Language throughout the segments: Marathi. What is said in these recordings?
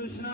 Bye.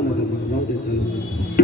मानू नका जाऊ दे चला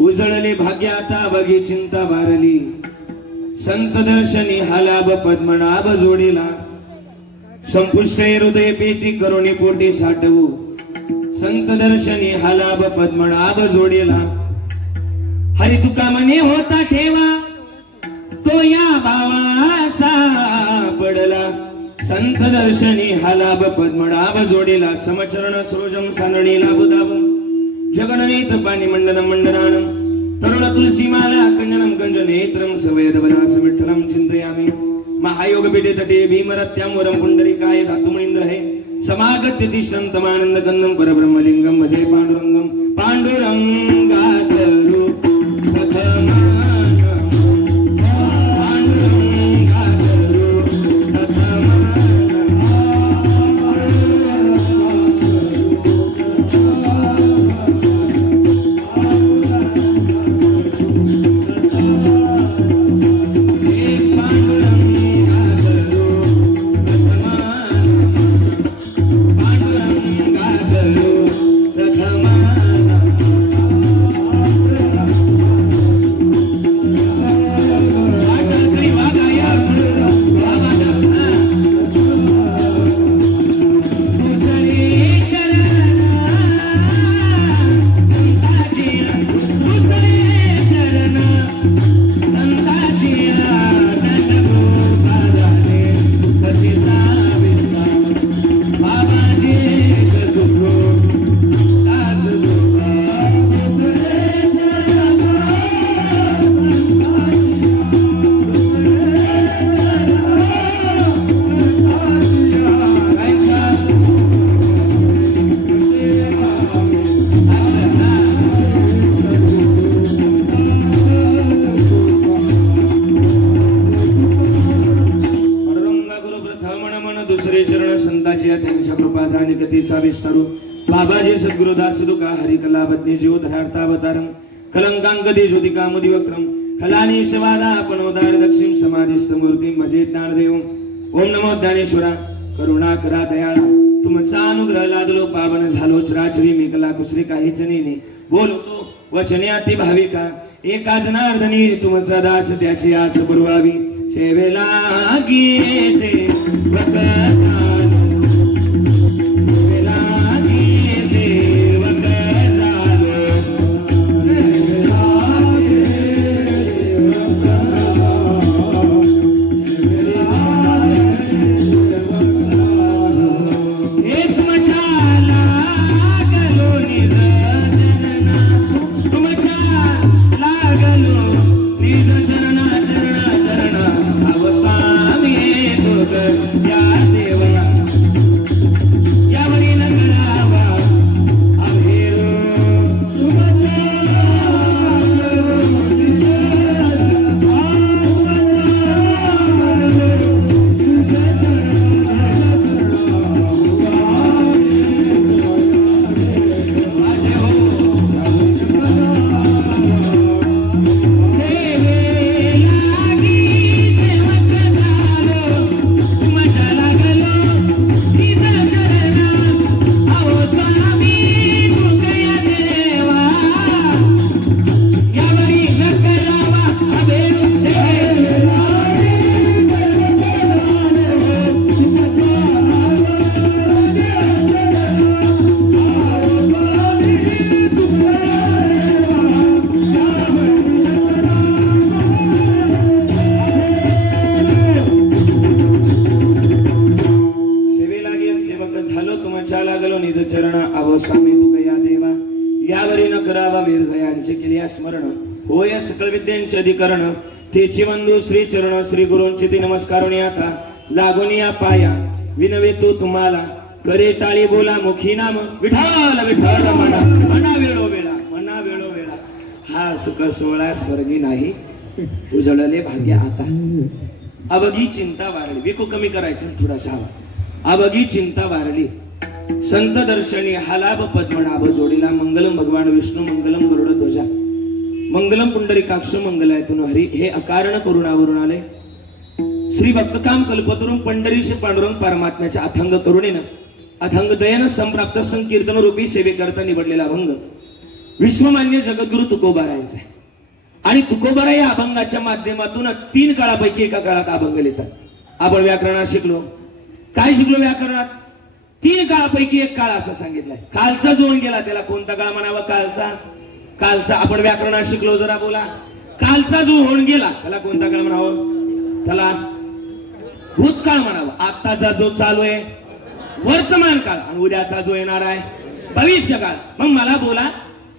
उजळले भाग्य आता बघी चिंता वारली, संत दर्शनी हा लाभ पद्मनाभ जोडीला, संपुष्ट हृदय पेटी करुणी पोटी साठवू, संत दर्शनी हा लाभ पद्मनाभ जोडीला. हरी तुका मने होता ठेवा तो या भावासा पडला, संत दर्शनी हा लाभ पद्मनाभ जोडीला. समचरण सरोजम सानणीला बुधावं जगणनीत पाणी मंडनम मंडनानं, तरुण तुलसी माला कंजनम कंजनेत्रम सवेद वनास विठ्ठलम चिंतयामि. महायोग पीठे तटे भीमरत्याम वरम पुंडरीकाय धातुमणींद्र है, समागत्य तिष्ठं तमानंद कंदम परब्रह्मलिंगम भजे पांडुरंगम. पांडुरंगातरू विस्तारू. बाबाजी सद्गुरुदास दुका हरिकला बदनी जीव धरार्थावतारं कलंकांकदी ज्योतिका मुदी वक्त्रम कलानी शवादा पणोदार दक्षिण समाधिस्थ मूर्ती भजे ज्ञानदेव. ओम नमो ज्ञानेश्वरा करुणा करा दयाळा, तुमचा अनुग्रह लादलो पावन झालो चराचरी मी कला कुसरी काहीच नाही. बोलतो वचने अति भाविका एका जनार्दनी तुमचा दास त्याची आस पुरवावी. सेवेला गे होय सकल विद्यांचे अधिकरण तेची बंधू श्री चरण श्री गुरूंची ती नमस्कारून आता लागून या पाया विनवे तो तुम्हाला करे टाळी बोला मुखी नाम विठ्ठल विठ्ठल म्हणा मना वेळोवेळा मना वेळोवेळा. हा सुख सोहळा स्वर्गी नाही उजळले भाग्य आता. अवघी चिंता वारली, विको कमी करायचं थोडासा आवाज. अवघी चिंता वारली, संत दर्शनी हा लाभ पद्मनाभ जोडीला. मंगलम भगवान विष्णू मंगलम गरुड ध्वजा मंगलम पुंडरीकाक्ष मंगलायतून हरी. हे अकारण करुणावरून आले. श्री भक्तकाम कल्पतरुण पंढरीश पांडुरंग परमात्म्याच्या अथंग करुणेनं अथंग दयेनं संप्राप्त संकीर्तन रूपी सेवेकरता निवडलेला अभंग विश्वमान्य जगद्गुरु तुकोबारायांचा आहे. आणि तुकोबारा या अभंगाच्या माध्यमातून 3 काळापैकी एका काळात अभंग लिहितात. आपण व्याकरणात शिकलो. काय शिकलो व्याकरणात? 3 काळापैकी एक काळ असं सांगितलंय. कालचा जो होऊन गेला त्याला कोणता काळ म्हणावा? कालचा. आपण व्याकरणात शिकलो, जरा बोला. कालचा जो होऊन गेला त्याला कोणता काळ म्हणावं? त्याला भूतकाळ म्हणावं. आताचा जो चालू आहे वर्तमान काळ, आणि उद्याचा जो येणार आहे भविष्य काळ. मग मला बोला,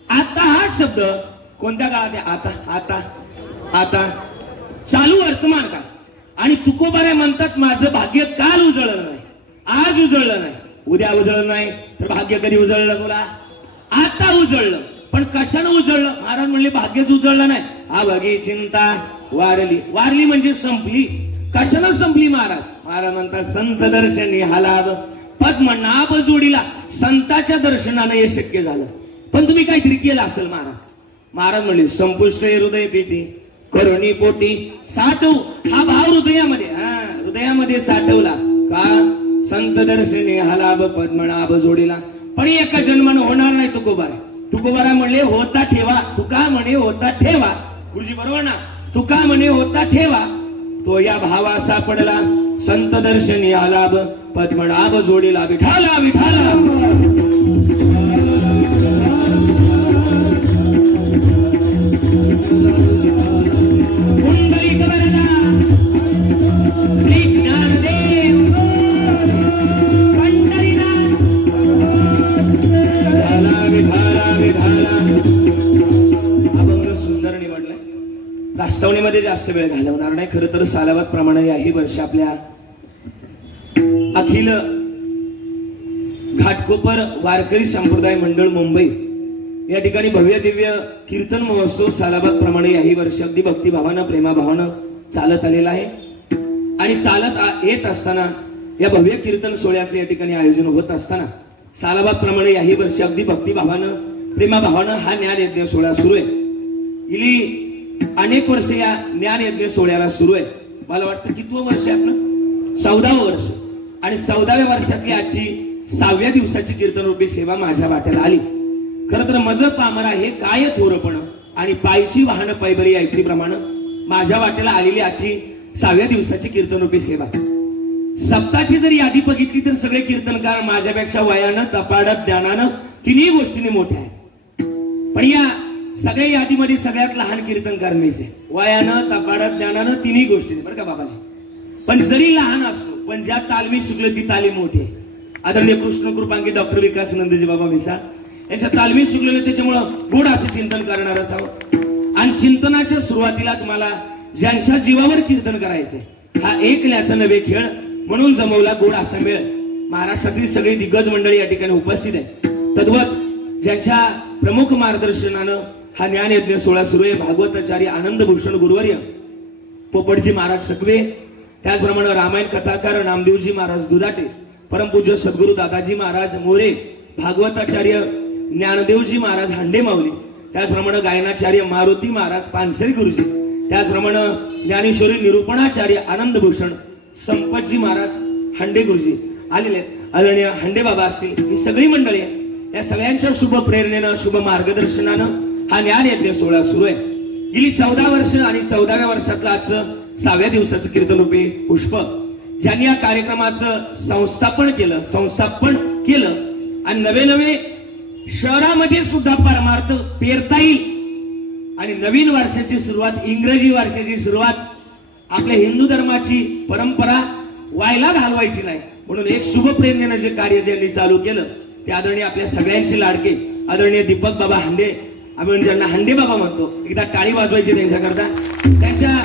आता हा शब्द कोणत्या काळात आहे? आता चालू वर्तमान काळ. आणि तुकोबारा म्हणतात माझं भाग्य काल उजळलं नाही, आज उजळलं नाही, उद्या उजळलं नाही, तर भाग्य कधी उजळलं? बोला. आता उजळलं. पण कशानं उजळलं? महाराज म्हणले भाग्यच उजळलं नाही. अवघी चिंता वारली म्हणजे संपली. कशानं संपली महाराज? महाराज म्हणतात संत दर्शनी हालाव पद्मनाभ जोडीला. संताच्या दर्शनानं हे शक्य झालं. पण तुम्ही काहीतरी केलं असेल महाराज म्हणले संपुष्ट हृदय पेटी करुणी पोटी साठव. हा भाव हृदयामध्ये साठवला का? संत दर्शनी हालाव पद्मनाभ जोडीला. पण एका जन्मानं होणार नाही. तुकोबारा म्हणले होता ठेवा. तुका म्हणे होता ठेवा. गुरुजी बरोबर ना? तुका म्हणे होता ठेवा. तो या भावा सापडला संत दर्शनी आलाभ पद्मनाभ जोडीला. विठाला विठाला. पुंडलिक वरदा श्री ज्ञानदेव पंढरीनाथ. विठाला. अभंग सुंदर निवडलाय. रास्तवणीमध्ये जास्त वेळ घालवणार नाही. खरं तर सालावत प्रमाणे याही वर्षी आपल्या अखिल घाटकोपर वारकरी संप्रदाय मंडळ मुंबई या ठिकाणी भव्य दिव्य कीर्तन महोत्सव सालावत प्रमाणे याही वर्षी अगदी भक्तिभावानं प्रेमाभावानं चालत आलेला आहे. आणि चालत येत असताना या भव्य कीर्तन सोहळ्याचे या ठिकाणी आयोजन होत असताना सालावत प्रमाणे याही वर्षी अगदी भक्तिभावानं प्रेमाभावानं हा ज्ञान यज्ञ सोहळा सुरू आहे. गेली अनेक वर्ष या ज्ञान यज्ञ सोहळ्याला सुरू आहे. मला वाटतं कितवं वर्ष आहे आपलं? 14वं वर्ष. आणि 14व्या वर्षातली आजची 6व्या दिवसाची कीर्तनरूपी सेवा माझ्या वाट्याला आली. खरं तर मज पामरा हे काय थोरपण आणि पायची वाहन पैबरी ऐकतीप्रमाणे माझ्या वाट्याला आलेली आजची 6व्या दिवसाची कीर्तनरूपी सेवा. सप्ताची जर यादी बघितली तर सगळे कीर्तनकार माझ्यापेक्षा वयानं तपाडत ज्ञानानं तिन्ही गोष्टींनी मोठे आहेत. पण या सगळ्या यादीमध्ये सगळ्यात लहान कीर्तनकार मीच आहे. वयानं तपाडत ज्ञानानं तिन्ही गोष्टींनी. बरं का बाबाजी? पण जरी लहान असतो पण ज्या तालमी शिकलो ती तालीम मोठी आहे. आदरणीय कृष्ण कृपांकी डॉक्टर विकास नंदजी बाबा मिसाळ यांच्या तालमी शिकलेले, त्याच्यामुळं गोड असं चिंतन करणारच आहोत. आणि चिंतनाच्या सुरुवातीलाच मला ज्यांच्या जीवावर कीर्तन करायचंय हा एकल्याचा नवे खेळ म्हणून जमवला गोड असा मेळ. महाराष्ट्रातील सगळी दिग्गज मंडळी या ठिकाणी उपस्थित आहे. तद्वत ज्यांच्या प्रमुख मार्गदर्शनानं हा ज्ञान यज्ञ सोहळा सुरू आहे भागवताचार्य आनंदभूषण गुरुवर्य पोपटजी महाराज सकवे, त्याचप्रमाणे रामायण कथाकार नामदेवजी महाराज दुधाटे, परमपूज्य सद्गुरु दादाजी महाराज मोरे, भागवताचार्य ज्ञानदेवजी महाराज हांडे माऊली, त्याचप्रमाणे गायनाचार्य मारुती महाराज पानसरी गुरुजी, त्याचप्रमाणे ज्ञानेश्वरी निरूपणाचार्य आनंदभूषण संपतजी महाराज हांडे गुरुजी आलेले. आदरणीय हांडे बाबा असतील, ही सगळी मंडळी आहे. या सगळ्यांच्या शुभ प्रेरणेनं शुभ मार्गदर्शनानं हा ज्ञान यज्ञ सोहळा सुरू आहे. गेली 14 वर्ष आणि 14व्या वर्षातलं आजचं 6व्या दिवसाचं कीर्तनरूपी पुष्प ज्यांनी या कार्यक्रमाचं संस्थापन केलं आणि नवे शहरामध्ये सुद्धा परमार्थ पेरता येईल आणि नवीन वर्षाची सुरुवात, इंग्रजी वर्षाची सुरुवात आपल्या हिंदू धर्माची परंपरा व्हायला घालवायची नाही म्हणून एक शुभ प्रेरणेनं जे कार्य ज्यांनी चालू केलं ते आदरणीय आपल्या सगळ्यांचे लाडके आदरणीय दीपक बाबा हांडे, आपण ज्यांना हांडे बाबा म्हणतो, एकदा टाळी वाजवायची त्यांच्याकरता. त्यांच्या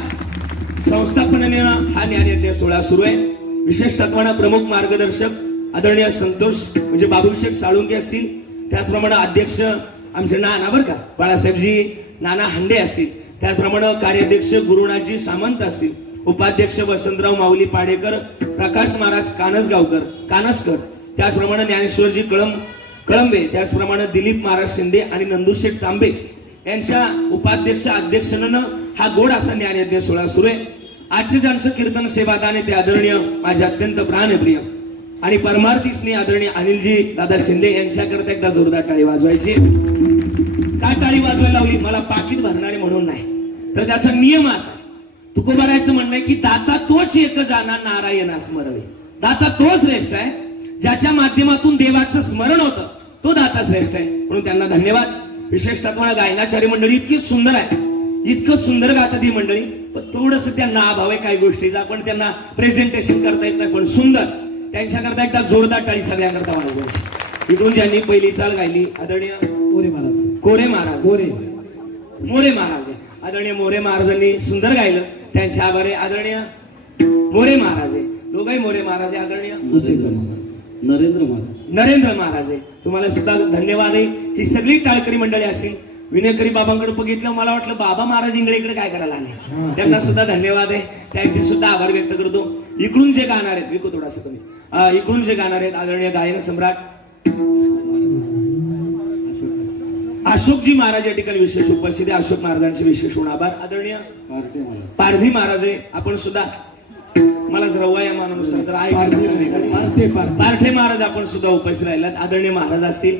संस्थापनेनं हा ज्ञान यज्ञ सोहळा सुरू आहे. विशेष तत्वानं प्रमुख मार्गदर्शक आदरणीय संतोष म्हणजे बाबूशेठ साळुंके असतील, त्याचप्रमाणे अध्यक्ष आमचे नाना बरं का बाळासाहेबजी नाना हांडे असतील, त्याचप्रमाणे कार्याध्यक्ष गुरुनाथजी सामंत असतील, उपाध्यक्ष वसंतराव माऊली पाडेकर, प्रकाश महाराज कानसकर, त्याचप्रमाणे ज्ञानेश्वरजी कळंबे, त्याचप्रमाणे दिलीप महाराज शिंदे आणि नंदुशेठ तांबे यांच्या उपाध्यक्ष अध्यक्षानं हा गोड असा ज्ञान यज्ञ सोहळा सुरू आहे. आजचे ज्यांचं कीर्तन सेवादान आहे ते आदरणीय माझे अत्यंत प्राणप्रिय आणि परमार्थिक स्नेह आदरणीय अनिलजी दादा शिंदे यांच्याकरता एकदा जोरदार टाळी वाजवायची. काय टाळी वाजवायला लावली? मला पाकिट भरणारे म्हणून नाही, तर त्याचा नियम असा. तुकोबारायचं म्हणणं आहे की दाता तोच एक जाणा नारायण स्मरवे. दाता तोच श्रेष्ठ आहे ज्याच्या माध्यमातून देवाचं स्मरण होतं, तो दाता श्रेष्ठ आहे. म्हणून त्यांना धन्यवाद. विशेषतः तुम्हाला गायनाचार्य मंडळी इतकी सुंदर आहे, इतकं सुंदर गातात ही मंडळी, पण थोडस त्यांना अभाव आहे काही गोष्टीचा, पण त्यांना प्रेझेंटेशन करता येत नाही, पण सुंदर. त्यांच्याकरता एकदा जोरदार टाळी सगळ्यांकरता वाजवायची. इथून ज्यांनी पहिली चाल गायली आदरणीय कोरे महाराज, कोरे महाराज, मोरे महाराज आहे. आदरणीय मोरे महाराजांनी सुंदर गायलं, त्यांचे आभार आहे. आदरणीय मोरे महाराज आहे, दोघंही मोरे महाराज आहे. आदरणीय नरेंद्र महाराज आहे, तुम्हाला सुद्धा धन्यवाद आहे. ही सगळी टाळकरी मंडळी असतील. विनयकरी बाबांकडे बघितलं, मला वाटलं बाबा महाराज इकडे काय करायला आले, त्यांना सुद्धा धन्यवाद आहे. त्यांचे सुद्धा आभार व्यक्त करतो. इकडून जे गाणार आहेत, विकू थोडासा तुम्ही, इकडून जे गाणार आहेत आदरणीय गायन सम्राट अशोकजी महाराज या ठिकाणी विशेष उपस्थित आहे. अशोक महाराजांचे विशेष आभार. आदरणीय पारधी महाराज आहे, आपण सुद्धा मला जर वया मानानुसार जर पारठे महाराज आपण सुद्धा उपस्थित राहिलात. आदरणीय महाराज असतील,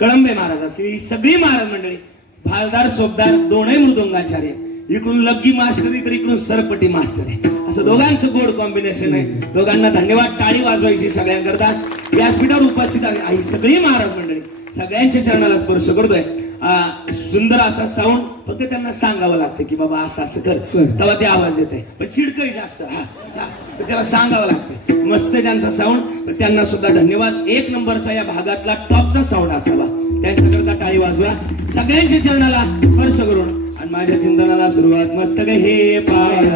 कळंबे महाराज असतील, ही सगळी महाराज मंडळी, भालदार चोपदार दोनही मृदुंगाचार्य, इकडून लग्गी मास्टर तर इकडून सरपटी मास्टर आहे, असं दोघांचं गोड कॉम्बिनेशन आहे. दोघांना धन्यवाद. टाळी वाजवायची सगळ्यांकरता. व्यासपीठावर उपस्थित आहे ही सगळी महाराज मंडळी, सगळ्यांच्या चरणाला स्पर्श करतोय. सुंदर असा साऊंड, फक्त त्यांना सांगावं लागतं की बाबा असं असं कर, तेव्हा ते आवाज देते, पण चिडकही जास्त त्याला सांगावं लागतं. मस्त त्यांचा साऊंड, त्यांना सुद्धा धन्यवाद. एक नंबरचा या भागातला टॉपचा साऊंड असावा, त्यांच्याकरता टाळी वाजवा सगळ्यांच्या चरणाला स्पर्श करून. आणि माझ्या चिंतनाला सुरुवात. मस्त हे पाय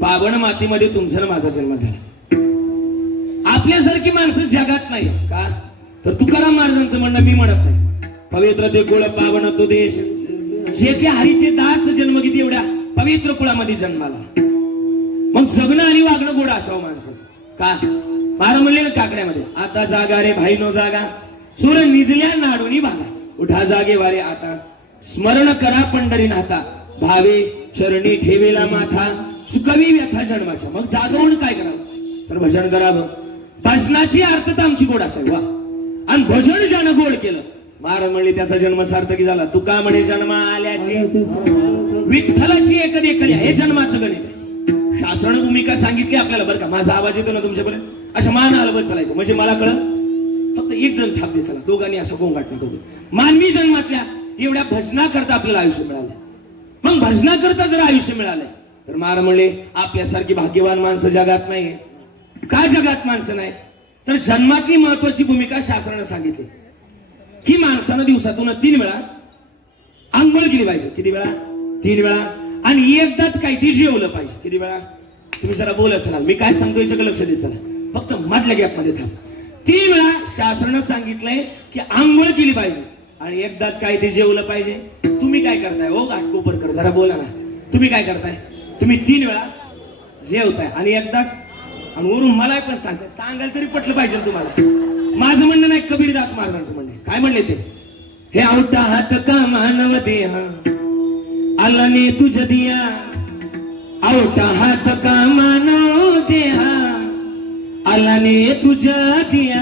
पावन मातीमध्ये तुमचा माझा जन्म झाला. आपल्यासारखी माणसं जगात नाही का? तर तुकाराम महाराजांचं म्हणणं मी म्हणत नाही. पवित्र ते कुळ पावन तो देश, जे की हरीचे दास जन्म किती एवढ्या पवित्र कुळामध्ये जन्माला. मग जगणं आणि वागणं गोड असावं माणसाचं का? महाराज म्हणले ना काकड्यामध्ये, आता जागा रे भाई नो जागा, सूर निजल्या नाडोनी भागा, उठा जागे वारे आता, स्मरण करा पंढरी नाथा, भावे चरणी ठेवेला माथा, चुकवी व्यथा जन्माच्या. मग जागवून काय करावं? तर भजन करावं. भजनाची अर्थता आमची गोड असावी. वा, आणि भजन ज्यानं गोड केलं, महाराज म्हणले त्याचा जन्म सार्थकी झाला. तुका म्हणे जन्म आल्याची विठ्ठलाची एक देखली हे जन्माचं गणित आहे. शास्त्रानं भूमिका सांगितली आपल्याला बरं का. माझा आवाज येतो ना तुमच्यापर्यंत, अशा मान हलवत चालायचं म्हणजे मला कळलं. फक्त एक जण थांबले, चला दोघांनी असं गोंगाट नको. मानवी जन्मातल्या एवढ्या भजना करता आपल्याला आयुष्य मिळालं. मग भजना करता जर आयुष्य मिळालंय, तर महाराज म्हणले आपल्यासारखी भाग्यवान माणसं जगात नाहीये. का जगात माणसं नाही? तर जन्मातली महत्वाची भूमिका शास्त्रानं सांगितली की माणसानं दिवसातून 3 वेळा आंघोळ केली पाहिजे. किती वेळा? 3 वेळा. आणि एकदाच काय ती जेवलं पाहिजे. किती वेळा? तुम्ही जरा बोलत चला, मी काय सांगतो याच्याकडे लक्ष देत चला, फक्त मधल्या गॅप मध्ये थांब. 3 वेळा शास्त्रानं सांगितलंय की आंघोळ केली पाहिजे आणि एकदाच काय ते जेवलं पाहिजे. तुम्ही काय करताय? हो घाटकोपरकर जरा बोला ना, तुम्ही काय करताय? तुम्ही 3 वेळा जेवताय आणि एकदाच, आणि वरून मला पण सांगताय. सांगायला तरी पटलं पाहिजे तुम्हाला. माझं म्हणणं नाही, कबीरदास महाराजांचं म्हणणं. काय म्हणले ते? हे आवटा हात का मानव देहा आलाने तुझ दिया, आवटा हात का मानव देहा आलाने तुझ दिया,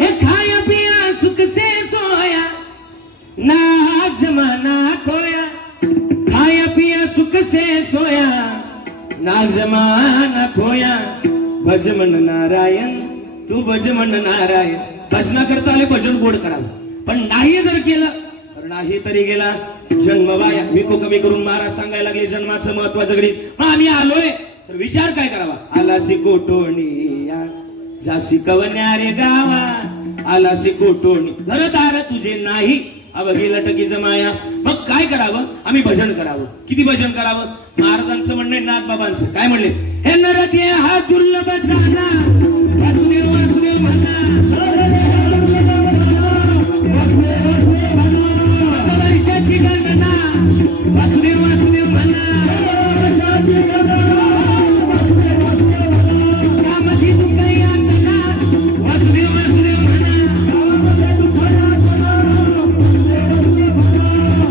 हे खाया पिया सुख से सोया ना जमाना खोया, खाया पिया सुख से सोया ना जमाना खोया, भज मन नारायण तू भज मन नारायण. भजना करता आले भजन गोड करावं, पण नाही जर केलं तर नाही तरी गेला जन्म वाया. विको कमी करून महाराज सांगायला लागले जन्माचं महत्वाचं गणित. मग आम्ही आलोय तर विचार काय करावा. आलासी कोटोणी जासी कवन्या रे गावा, आलासी कोटोणी घरदार तुझे नाही अवघी लटकी जमाया. मग काय करावं. आम्ही भजन करावं. किती भजन करावं. महाराजांचं म्हणणं आहे नाथ बाबांचं काय म्हणले. हे नरते हा दुर्लभ जाना वासुदेव वासुदेव म्हणा, वर्षाची गणना वासुदेव वासुदेव म्हणा, त्यामध्ये तू काही आणता वासुदेव वासुदेव म्हणा.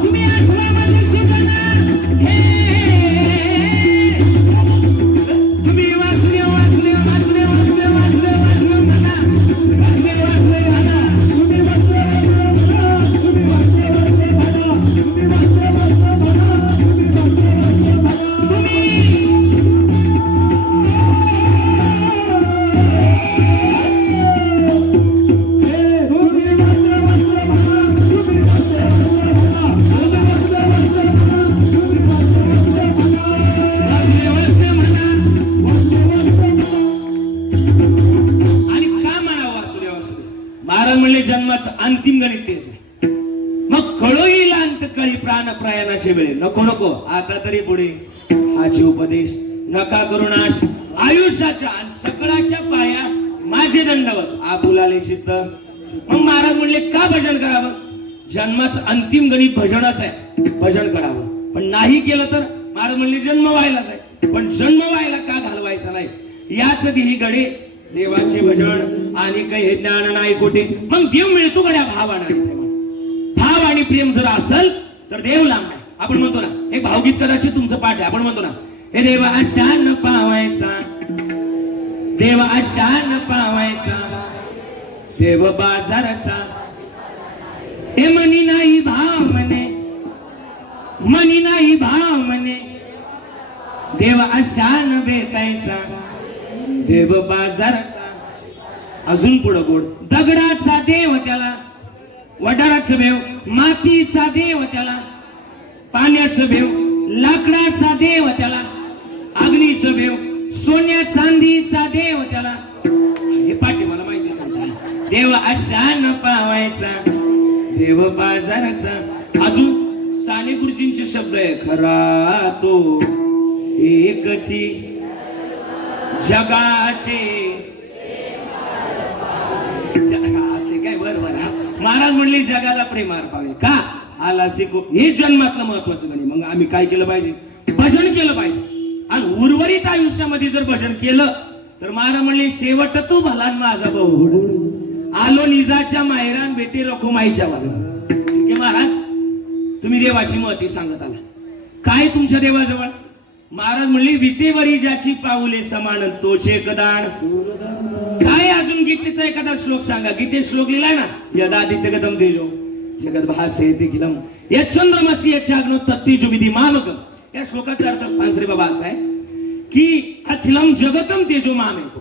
तुम्ही आठवड्यामध्ये सुगना हे तुम्ही वासुदेव वासुदेव वासुदेव वासुदेव वासुदेव वासुदेव म्हणा, वासुदेव वासुदेव म्हणा. महाराज म्हणले जन्माचं अंतिम गणित तेच आहे. मग खळो येईल अंत कळी प्राण प्रयाणाचे वेळे. नको नको आता तरी पुढे हाची उपदेश नका करू नाश आयुष्याच्या आणि सकळाच्या पाया माझे दंडवत आपुलाले चित्त. मग महाराज म्हणले का भजन करावं. जन्माचं अंतिम गणित भजनच आहे. भजन करावं. पण नाही केलं तर महाराज म्हणले जन्म व्हायलाच आहे. पण जन्म व्हायला का घालवायचा नाही. याच ही गडे देवाचे भजन आणि काही हे ज्ञान नाही कोठे. मग देव मिळतो गड्या भाव आणि प्रेम. भाव आणि प्रेम जर असेल तर देव लांब आहे. आपण म्हणतो ना एक भावगीत कदाचित तुमचं पाठ आहे. आपण म्हणतो ना हे देवा अशान पावायचा, देवा अशान पावायचा, देव बाजाराचा हे मनी नाही भाव म्हणे, मनी नाही भाव म्हणे, देव अशान भेटायचा, देव बाजाराचा. अजून पुढं गोड दगडाचा देव त्याला, वडाराचं भेव मातीचा देव त्याला, पाण्याचं भेव लाकडाचा देव त्याला, अग्नीचं भेव सोन्या चांदीचा देव त्याला. हे पाठी मला माहिती आहे तुमचा. देव अशान पावायचा, देव बाजाराचा. अजून साने गुरुजींचे शब्द आहे. खरा तो एकची जगाचे असे काय बरोबर. महाराज म्हणले जगाला प्रेमार पावे का आला शिकू. हे जन्मातलं महत्वाचं गणी. मग आम्ही काय केलं पाहिजे. भजन केलं पाहिजे. आणि उर्वरित आयुष्यामध्ये जर भजन केलं तर महाराज म्हणले शेवट तू भला माझा भाऊ आलो निजाच्या माहेरान बेटे रखुमाईच्या वाला. ठीक आहे महाराज तुम्ही देवाची महती सांगत आला. काय तुमच्या देवाजवळ. महाराज म्हणले विटेवरी ज्याची पाऊले समान तोचे कदान. काय अजून गीतेचा एखादा श्लोक सांगा. गीते श्लोक लिहिलाय ना यदादित्य गदम तेजो जगत भासे देखीलम या चंद्रमसी याच्याग्नो तत्तेजो विधी मामकम. या श्लोकाचा अर्थ पानसरे बाबा असा आहे की अखिलम जगतम तेजो मामेको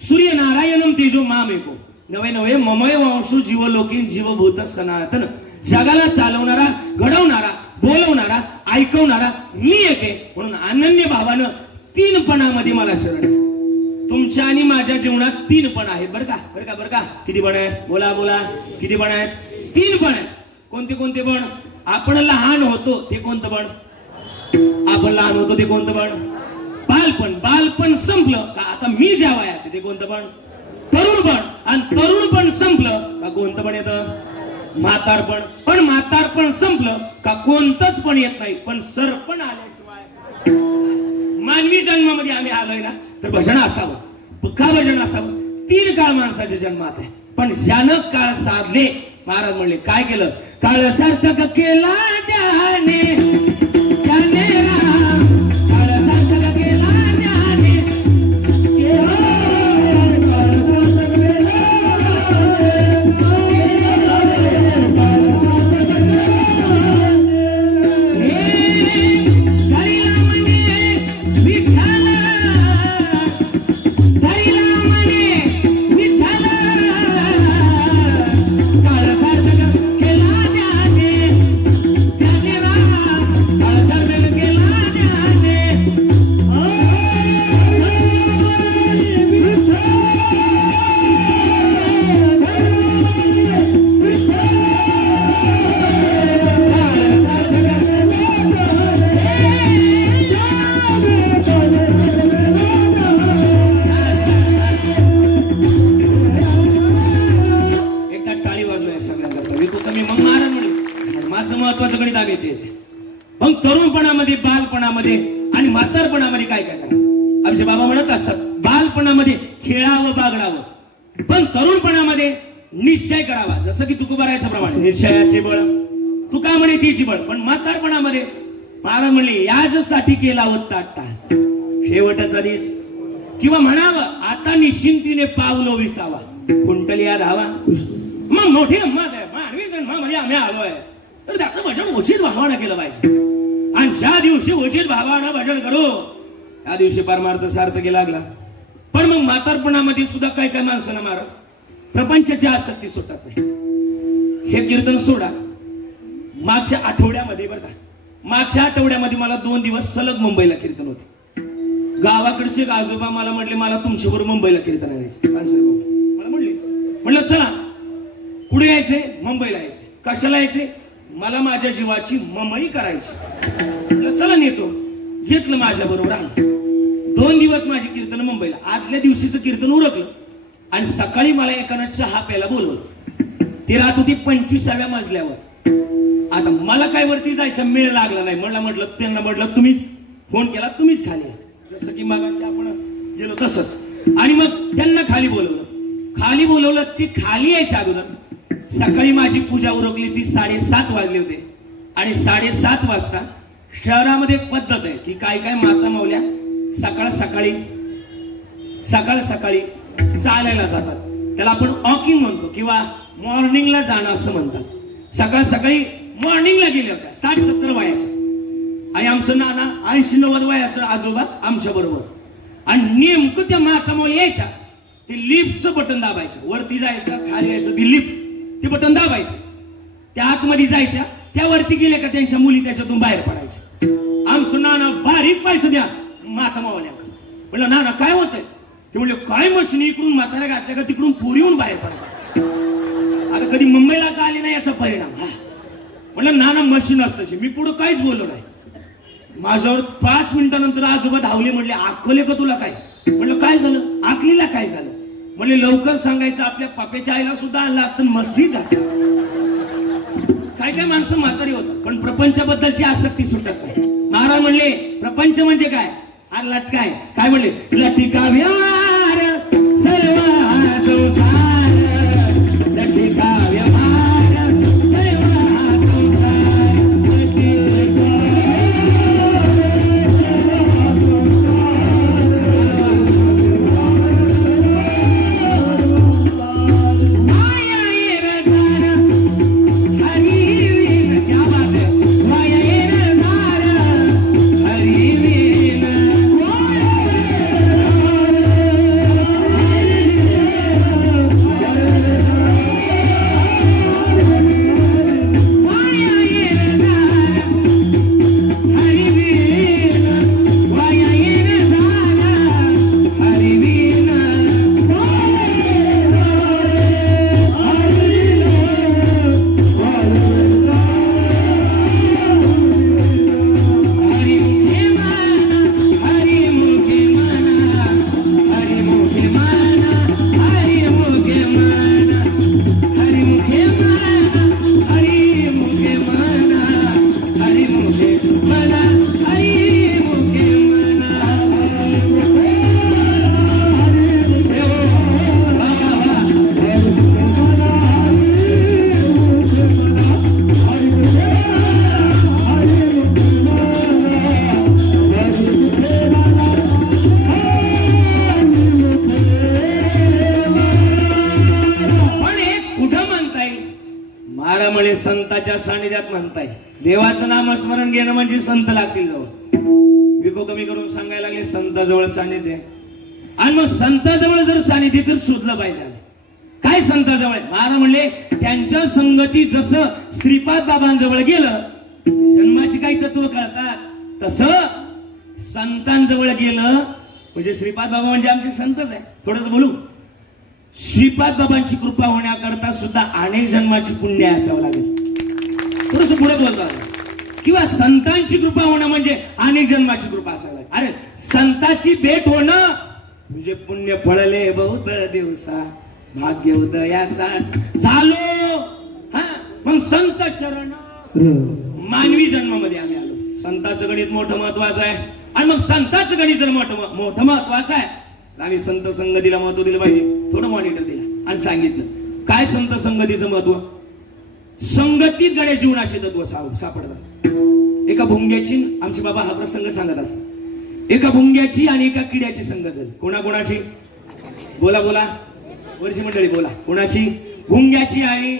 सूर्य नारायणम तेजो मामेको नवे नवे ममय वंशो जीवलोकीन जीवभूत सनातन. जगाला चालवणारा घडवणारा बोलवणारा ऐकवणारा मी एक आहे. म्हणून अनन्य भावानं तीनपणामध्ये मला शरण आहे. तुमच्या आणि माझ्या जीवनात तीन पण आहेत. बरं का बरं का बरं का. किती पण आहेत बोला बोला. किती पण आहेत. तीन पण आहेत. कोणते कोणते पण. आपण लहान होतो ते कोणतं पण. आपण लहान होतो ते कोणतं पण. बालपण. बालपण संपलं का आता मी ज्या वयात ते कोणतं पण. तरुणपण. आणि तरुणपण संपलं का कोणतं पण येतं. म्हातारपण. पण म्हातारपण संपलं का कोणतंच पण येत नाही. पण सरपण आल्याशिवाय मानवी जन्मामध्ये आम्ही आलोय ना तर भजन असावं. का भजन असावं. तीन काळ माणसाच्या जन्मात आहे. पण ज्यानं काळ साधले महाराज म्हणले काय केलं. काळ सार्थक केला ज्याने त्याने काळ सार्थक केला ज्याने तरुणपणामध्ये आणि म्हातारपणामध्ये काय काय करा. आमचे बाबा म्हणत असतात, बालपणामध्ये खेळावं बागडावं, पण तरुणपणामध्ये निश्चय करावा. जसं की तुकोबारायचं प्रमाणे निश्चयाचे बळ तुका म्हणे तिची बळ. पण म्हातारपणामध्ये महाराज म्हणले, याजसाठी केला होता तास शेवटचा दिस, किंवा म्हणावं आता निश्चिंतीने पावलो विसावा, कुंटली या धावा. मग मोठी गंमत आहे, मानवी जन्मामध्ये आम्ही आलोय तर त्याचं भजन उचित भावानं केलं पाहिजे. आणि ज्या दिवशी उचित भावानं भजन करू त्या दिवशी परमार्थ सार्थकी लागला. पण मग म्हातारपणामध्ये सुद्धा काय काय माणसाला महाराज प्रपंचाची आसक्ती सुटत नाही. हे कीर्तन सोडा, मागच्या आठवड्यामध्ये बरं का, मागच्या आठवड्यामध्ये मला 2 दिवस सलग मुंबईला कीर्तन होते. गावाकडचे आजोबा मला म्हटले, मला तुमच्याबरोबर मुंबईला कीर्तन आणायचे. मला म्हणलं चला, कुठे यायचे? मुंबईला यायचे. कशाला यायचे? मला माझ्या जीवाची ममई करायची. म्हटलं चला नेतो. घेतलं माझ्या बरोबर आलं. 2 दिवस माझी कीर्तन मुंबईला. आदल्या दिवशीचं कीर्तन उरकलं आणि सकाळी मला एकानं चहा प्यायला बोलवलं. ती रात होती 25व्या मजल्यावर. आता मला काय वरती जायचं मेळ लागला नाही. म्हटलं त्यांना म्हटलं तुम्ही फोन केला, तुम्हीच खाली या. जसं की मगाशी आपण गेलो तसंच. आणि मग त्यांना खाली बोलवलं. ती खाली यायच्या अगोदर सकाळी माझी पूजा उरकली. ती 7:30 वाजले होते. आणि 7:30 वाजता शहरामध्ये एक पद्धत आहे की काय काय माता मावल्या सकाळ सकाळी चालायला जातात. त्याला आपण वॉकिंग म्हणतो किंवा मॉर्निंगला जाणं असं म्हणतात. सकाळ सकाळी मॉर्निंगला गेल्या होत्या 60-70 वयाच्या. आणि आमचं नाना 80-90 वयाचं आजोबा आमच्या बरोबर. आणि नेमकं त्या माता मावल्या यायच्या, ते लिफ्टचं बटन दाबायचं. वरती जायचं, खाली यायचं, ती लिफ्ट ते बटन दाबायचं. त्या आतमध्ये जायच्या, त्या वरती गेल्या का त्यांच्या मुली त्याच्यातून बाहेर पडायच्या. आमचं नाना बारीक पाहायचं द्या माता मावल्या. म्हणलं नाना काय होतंय? ते म्हणले काय मशीन इकडून म्हाताऱ्या घातल्या का तिकडून पुरीहून बाहेर पडतात. आता कधी मुंबईलाच आले नाही याचा परिणाम. म्हणलं नाना मशीन असतं. मी पुढं काहीच बोललो नाही. माझ्यावर 5 मिनिटानंतर आजोबा धावले. म्हणले अक्कले का तुला काय? म्हणलं काय झालं? आकलीला काय झालं? म्हणले लवकर सांगायचं, आपल्या पाप्याच्या आईला सुद्धा आणलं असतं मस्तीत घातलं. काय काय माणसं म्हातारी होतात पण प्रपंचाबद्दलची आसक्ती सुटत नाही. महाराज म्हणले प्रपंच म्हणजे काय? हा लटकाय. काय म्हणले? लटिका व्यवहार सर्व संसार, लटिका व्यवहार सर्व संसार, संतांच्या सानिध्यात म्हणताय. देवाचं नामस्मरण घेणं म्हणजे संत लागतील जवळ. विको कमी करून सांगायला लागले संताजवळ सानिध्य. आणि मग संताजवळ जर सानिध्य तर शोधलं पाहिजे. काय संताजवळ? महाराज म्हणले त्यांच्या संगती जसं श्रीपाद बाबांजवळ गेलं जन्माची काही तत्व कळतात तसं संतांजवळ गेलं म्हणजे श्रीपाद बाबा म्हणजे आमचे संतच आहे. थोडंच बोलू. श्रीपाद बाबांची कृपा होण्याकरता सुद्धा अनेक जन्माची पुण्य असावं लागेल. थोडस पुढे बोलतात किंवा संतांची कृपा होणं म्हणजे अनेक जन्माची कृपा असावी लागेल. अरे संतांची भेट होणं म्हणजे पुण्य फळले बहुत दिवसा भाग्य उदयाचा झालो. हा मग संत चरण मानवी जन्मामध्ये आम्ही आलो. संतांचं गणित मोठं महत्वाचं आहे. आणि मग संतांचं गणित जर मोठं महत्वाचं आहे तर आम्ही संत संगतीला महत्व दिलं पाहिजे. थोडं मॉनिटर दिलं आणि सांगितलं काय संत संगतीचं महत्व. संगतीत गड्या जीवनाचे तत्व सापडतात. एका भुंग्याची, आमचे बाबा हा प्रसंग सांगत असतात, एका भुंग्याची आणि एका किड्याची संगत झाली. कोणाकोणाची? बोला बोला वर्षी मंडळी बोला. कोणाची? भुंग्याची आणि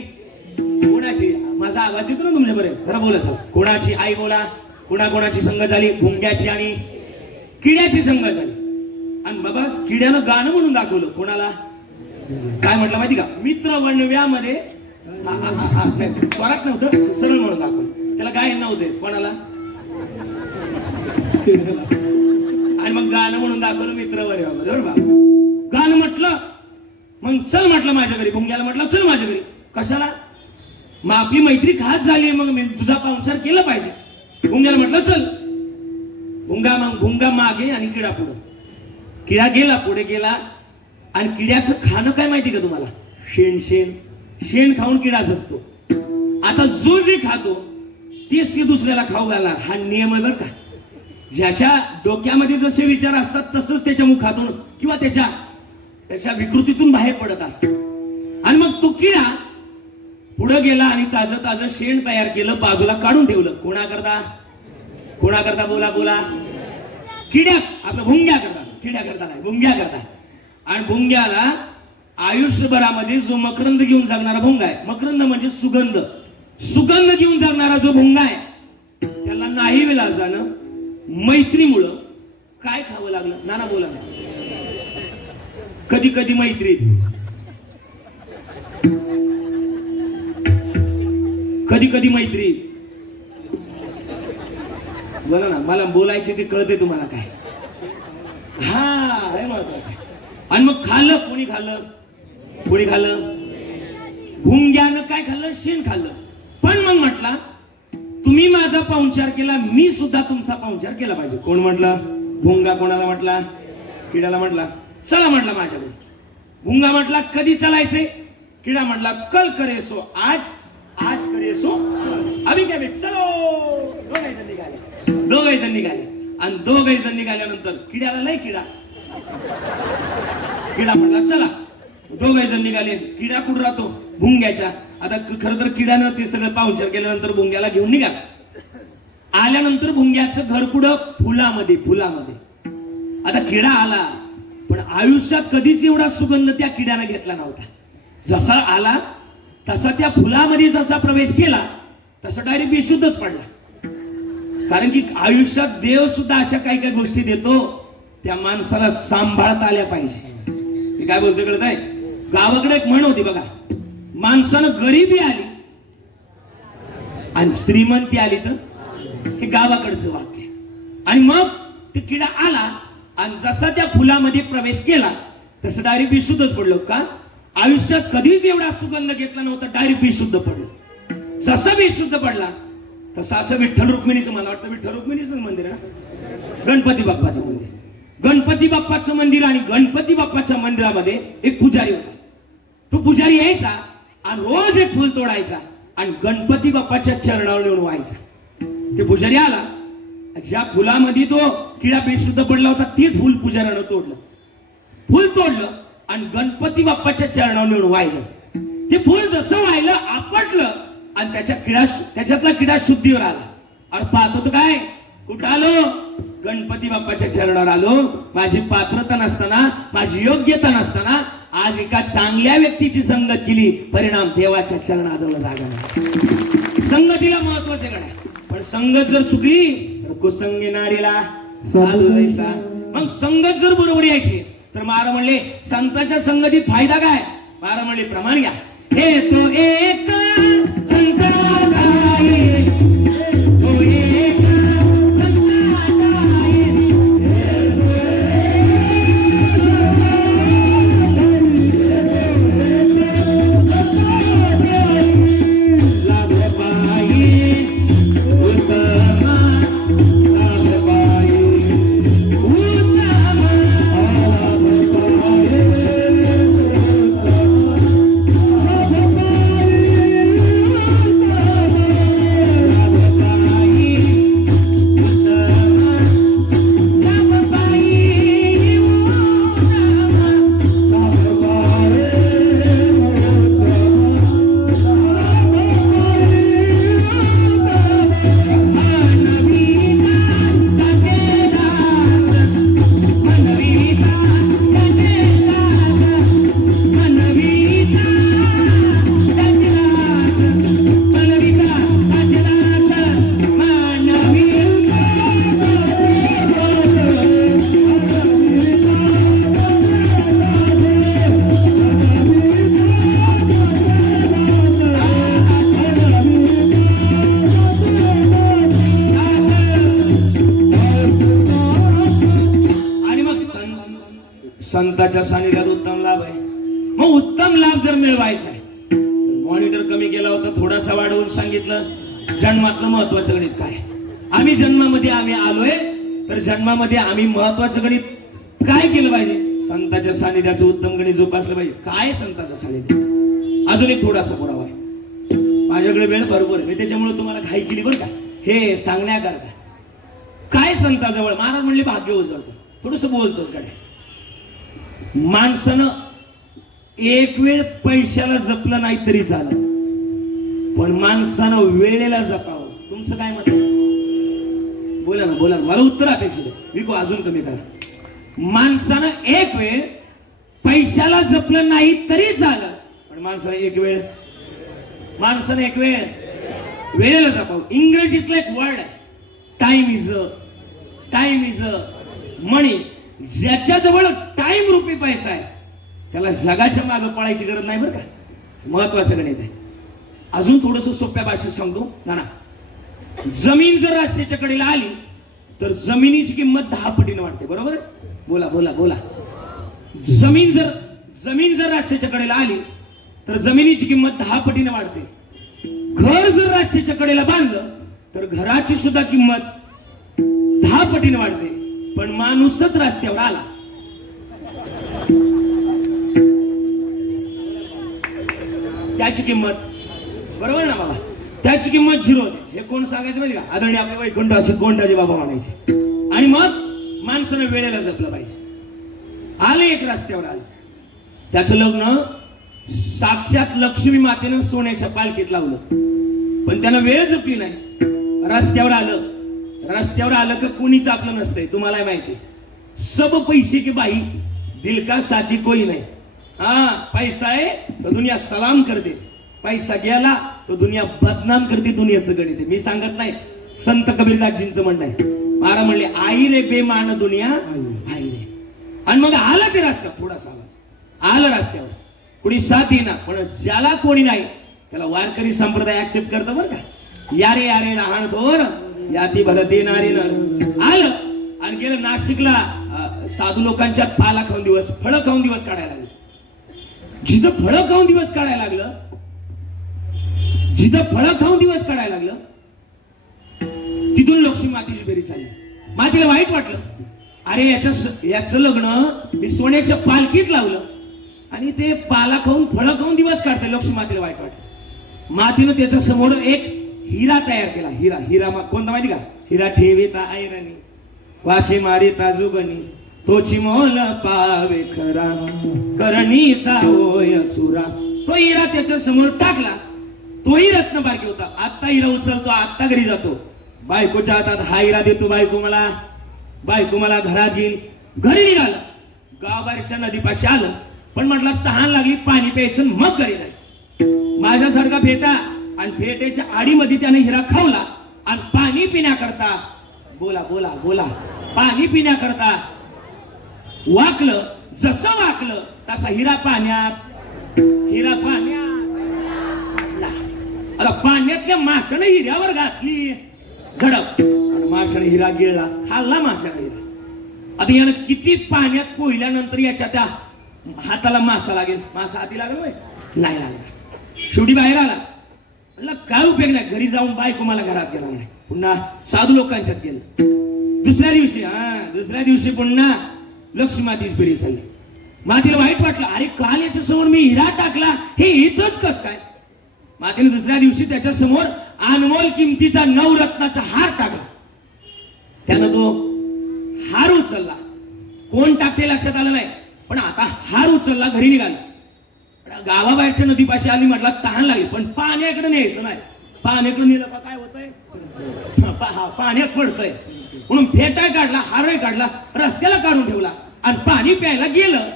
कोणाची? माझा आवाज येतो ना तुमच्या बरोबर, खरं बोलायचं. कोणाची? आई बोला. कोणाकोणाची संगत झाली? भुंग्याची आणि किड्याची संगत झाली. आणि बाबा किड्यानं गाणं म्हणून दाखवलं. कोणाला? काय म्हटलं माहिती का? मित्र वणव्यामध्ये स्वरात नव्हतं, सरळ म्हणून दाखवलं. त्याला गायन नव्हते. कोणाला? आणि मग गाणं म्हणून दाखवलं मित्र वणव्यामध्ये. बरोबर गाणं म्हटलं. मग चल म्हटलं माझ्या घरी. भुंग्याला म्हटलं चल माझ्या घरी. कशाला? मग आपली मैत्री खास झाली, मग मी तुझा पाहुणचार केला पाहिजे. भुंग्याला म्हटलं चल. भुंगा मागे आणि किडा पुढे. किडा गेला, पुढे गेला. आणि किड्याचं खाणं काय माहिती का तुम्हाला? शेण खाऊन किडा जगतो. आता जो जे खातो तेच ते दुसऱ्याला खाऊ घालणार, हा नियम आहे बरं का. ज्याच्या डोक्यामध्ये जसे विचार असतात तसंच त्याच्या मुखातून किंवा त्याच्या विकृतीतून बाहेर पडत असत. आणि मग तो किडा पुढे गेला आणि ताजं शेण तयार केलं, बाजूला काढून ठेवलं. कोणाकरता? बोला बोला. किड्या, आपलं भुंग्या करता. किड्या करता नाही, भुंग्या करता. आणि भुंग्याला आयुष्यभरामध्ये जो मकरंद घेऊन जगणारा भुंगा आहे, मकरंद म्हणजे सुगंध घेऊन जगणारा जो भुंगा आहे, त्याला नाही विलाजानं मैत्रीमुळं काय खावं लागलं? नाना बोला ना. कधी कधी मैत्री, कधी मैत्री. बोला ना, मला बोलायचे ते कळते तुम्हाला काय. हा हे महत्वाचं. आणि मग खाल्लं. कोणी खाल्लं? भुंग्यानं काय खाल्लं? शेण खाल्लं. पण मग म्हटला तुम्ही माझा पाहुणचार केला, मी सुद्धा तुमचा पाहुणचार केला पाहिजे. कोण म्हटलं? भुंगा. कोणाला म्हटला? किड्याला म्हटला चला म्हटला माझ्याकडे. भुंगा म्हटला कधी चालायचे? किडा म्हटला कल करे सो आज करे सो अभी काय चलो. दोघे जण निघाले. आणि दोघे जण निघाल्यानंतर किड्याला लय किडा म्हटला चला. दोघे जण निघाले. किडा कुठं राहतो? भुंग्याच्या. आता खरं तर किड्यानं ते सगळं पाहुणचार केल्यानंतर भुंग्याला घेऊन निघाला. आल्यानंतर भुंग्याचं घर कुठं? फुलामध्ये. आता किडा आला, पण आयुष्यात कधीच एवढा सुगंध त्या किड्यानं घेतला नव्हता. जसा आला तसा त्या फुलामध्ये जसा प्रवेश केला तसा डायरेक्ट बेशुद्धच पडला. कारण की आयुष्यात देव सुद्धा अशा काही गोष्टी देतो त्या माणसाला सांभाळता आल्या पाहिजे. मी काय बोलतोय कळत आहे? गावाकडे एक म्हण होती बघा, माणसानं गरिबी आली आणि श्रीमंती आली तर. हे गावाकडचं वाक्य. आणि मग ते किडा आला आणि जसा त्या फुलामध्ये प्रवेश केला तसं डायरेक्ट बेशुद्धच पडलो. का? आयुष्यात कधीच एवढा सुगंध घेतला नव्हता, डायरेक्ट बेशुद्ध पडलो. जसा बेशुद्ध पडला तसं असं विठ्ठल रुक्मिणीचं, मला वाटतं विठ्ठल रुक्मिणीचं मंदिर आहे, गणपती बाप्पाचं मंदिर. गणपती बाप्पाचं मंदिर आणि गणपती बाप्पाच्या मंदिरामध्ये एक पुजारी होता. तो पुजारी यायचा आणि रोज एक फुल तोडायचा आणि गणपती बाप्पाच्या चरणावर नेऊन व्हायचा. ते पुजारी आला, ज्या फुलामध्ये तो किडा बेशुद्ध पडला होता तेच फुल पुजाऱ्यानं तोडलं. फुल तोडलं आणि गणपती बाप्पाच्या चरणावर नेऊन वाहिलं. ते फुल जसं वाहिलं आपटलं आणि त्याच्यातला किडा शुद्धीवर आला. आणि पाहतो तर काय, कुठं आलो? गणपती बाप्पाच्या चरणावर आलो. माझी पात्रता नसताना, माझी योग्यता नसताना आज एका चांगल्या व्यक्तीची संगत केली, परिणाम देवाच्या चरणाजवळ जागा नाही. संगतीला महत्वाचे गड्या. पण संगत जर चुकली तर कुसंगी नारीला साधू जैसा. मग संगत जर बरोबर यायची तर महाराज म्हणले संतांच्या संगतीत फायदा काय? महाराज म्हणले प्रमाण घ्या. हे तो एक संत आहे, तो एक संताच्या सानिध्यात उत्तम लाभ आहे. मग उत्तम लाभ जर मिळवायचा आहे तर मॉनिटर कमी केला होता, थोडासा वाढवून सांगितलं. जन्मातलं महत्वाचं गणित काय? आम्ही जन्मामध्ये आलोय तर जन्मामध्ये आम्ही महत्वाचं गणित काय केलं पाहिजे? संताच्या सानिध्याचं उत्तम गणित जोपासलं पाहिजे. काय संताचं सानिध्य? अजून एक थोडासा पुरावा आहे. माझ्याकडे वेळ बरोबर, मी त्याच्यामुळे तुम्हाला घाई केली बरं का हे सांगण्याकरता. काय संताजवळ? महाराज म्हणले भाग्य उजळतं. थोडस बोलतोच गाडी. माणसानं एक वेळ पैशाला जपलं नाही तरी चालेल, पण माणसानं वेळेला जपावं. तुमचं काय मत? बोला ना, बोला ना, मला उत्तर अपेक्षित आहे. विको अजून कमी करा. माणसानं एक वेळ पैशाला जपलं नाही तरी झालं, पण माणसानं एक वेळ वेळेला जपावं. इंग्रजीतलं एक वर्ड आहे, टाइम इज अ मनी. ज्याच्याजवळ टाइम रुपी पैसा आहे त्याला जगाच्या मागे पळायची गरज नाही बरं का. महत्वाचं गणित आहे. अजून थोडस सोप्या भाषेत सांगतो ना. जमीन जर रस्त्याच्या कडेला आली तर जमिनीची किंमत 10 पटीने वाढते. बरोबर? बोला बोला बोला. जमीन जर रस्त्याच्या कडेला आली तर जमिनीची किंमत 10 पटीने वाढते. घर जर रस्त्याच्या कडेला बांधलं तर घराची सुद्धा किंमत 10 पटीने वाढते. पण माणूसच रस्त्यावर आला त्याची किंमत, बरोबर ना बाबा, त्याची किंमत 0 होते. हे कोण सांगायचं माहिती का? आदरणीय आपले वैकुंठ असे कोंडाजी बाबा म्हणायचे. आणि मग माणसानं वेळेला जपलं पाहिजे. आले एक रस्त्यावर आले, त्याचं लग्न साक्षात लक्ष्मी मातेनं सोन्याच्या पालखीत लावलं, पण त्यानं वेळ जपली नाही. रस्त्यावर आलं का कोणीच आपलं नसतंय. तुम्हाला माहिती, सब पैसे की बाई दिल का साथी कोई नाही. पैसा आहे तर दुनिया सलाम करते, पैसा गेला तो दुनिया बदनाम करते. दुनियाचं गणित आहे, मी सांगत नाही. संत कबीरदासजींचं म्हणणं आहे. महाराज म्हणले, आई रे बेमान दुनिया आई रे. आणि मग आला ते रस्त्यावर, थोडासा आलं रस्त्यावर, कुणी साथ येणार, पण ज्याला कोणी नाही त्याला वारकरी संप्रदाय ऍक्सेप्ट करतो बरं का. यारे राहण थोर याती भरती नारी आलं आणि गेलं नाशिकला. साधू लोकांच्या पाला खाऊन दिवस, फळं खाऊन दिवस काढायला लागले. जिथं फळं खाऊन दिवस काढायला लागलं तिथून लक्ष्मी मातेची बेरी चालली. मातेला वाईट वाटलं, अरे याचं लग्न मी सोन्याच्या पालखीत लावलं आणि ते पाला खाऊन फळं खाऊन दिवस काढते. लक्ष्मी मातेला वाईट वाटलं. मातेनं त्याच्या समोर एक हिरा तयार केला. हिरा कोणता माहिती का? हिरा ठेविता ऐरणी वाचे मारिता जुगणी तोची मोल पावे खरा करणीचा होय चुरा. तो हिरा त्याच्या समोर टाकला. तोही रत्नबारकी होता. आत्ता हिरा उचलतो, आत्ता घरी जातो. बायकोच्या हातात हा हिरा देतो. बायको मला घरात घेईन. घरी निघालं, गावबारीच्या नदीपाशी आलं, पण म्हटलं तहान लागली, पाणी प्यायचं मग घरी जायचं. माझ्यासारखा फेटा आणि फेट्याच्या आडीमध्ये त्याने हिरा खावला आणि पाणी पिण्याकरता, बोला बोला बोला, पाणी पिण्याकरता वाकलं. जसं वाकलं तसा हिरा पाण्यात. आता पाण्यातल्या माशाने हिऱ्यावर घातली झडप आणि माशाने हिरा गिळला, खाल्ला माशाने हिरा. आता यानं किती पाण्यात पोहिल्यानंतर याच्या त्या हाताला मासा लागेल. मासा हाती लागेल नाही लागला. शेवटी बाहेर आला. म्हणलं काय उपयोग नाही, घरी जाऊन बायको मला घरात गेला नाही. पुन्हा साधू लोकांच्यात गेलं. दुसऱ्या दिवशी पुन्हा लक्ष्मी मातीच बेरी चालली. मातीला वाईट वाटलं, अरे काल याच्या समोर मी हिरा टाकला, हे इथंच कस काय? मातीने दुसऱ्या दिवशी त्याच्या समोर अनमोल किमतीचा 9 रत्नाचा हार टाकला. त्यानं तो हार उचलला. कोण टाकते लक्षात आलं नाही, पण आता हार उचलला, घरी निघाला. गावाबाहेरच्या नदीपाशी आली. म्हटलं तहान लागली, पण पाण्याकडे न्यायचं नाही. पाण्याकडे नेलं का काय होतंय? पाण्यात पडतंय. म्हणून फेटाय काढला, हारही काढला, रस्त्याला काढून ठेवला आणि पाणी प्यायला गेलं.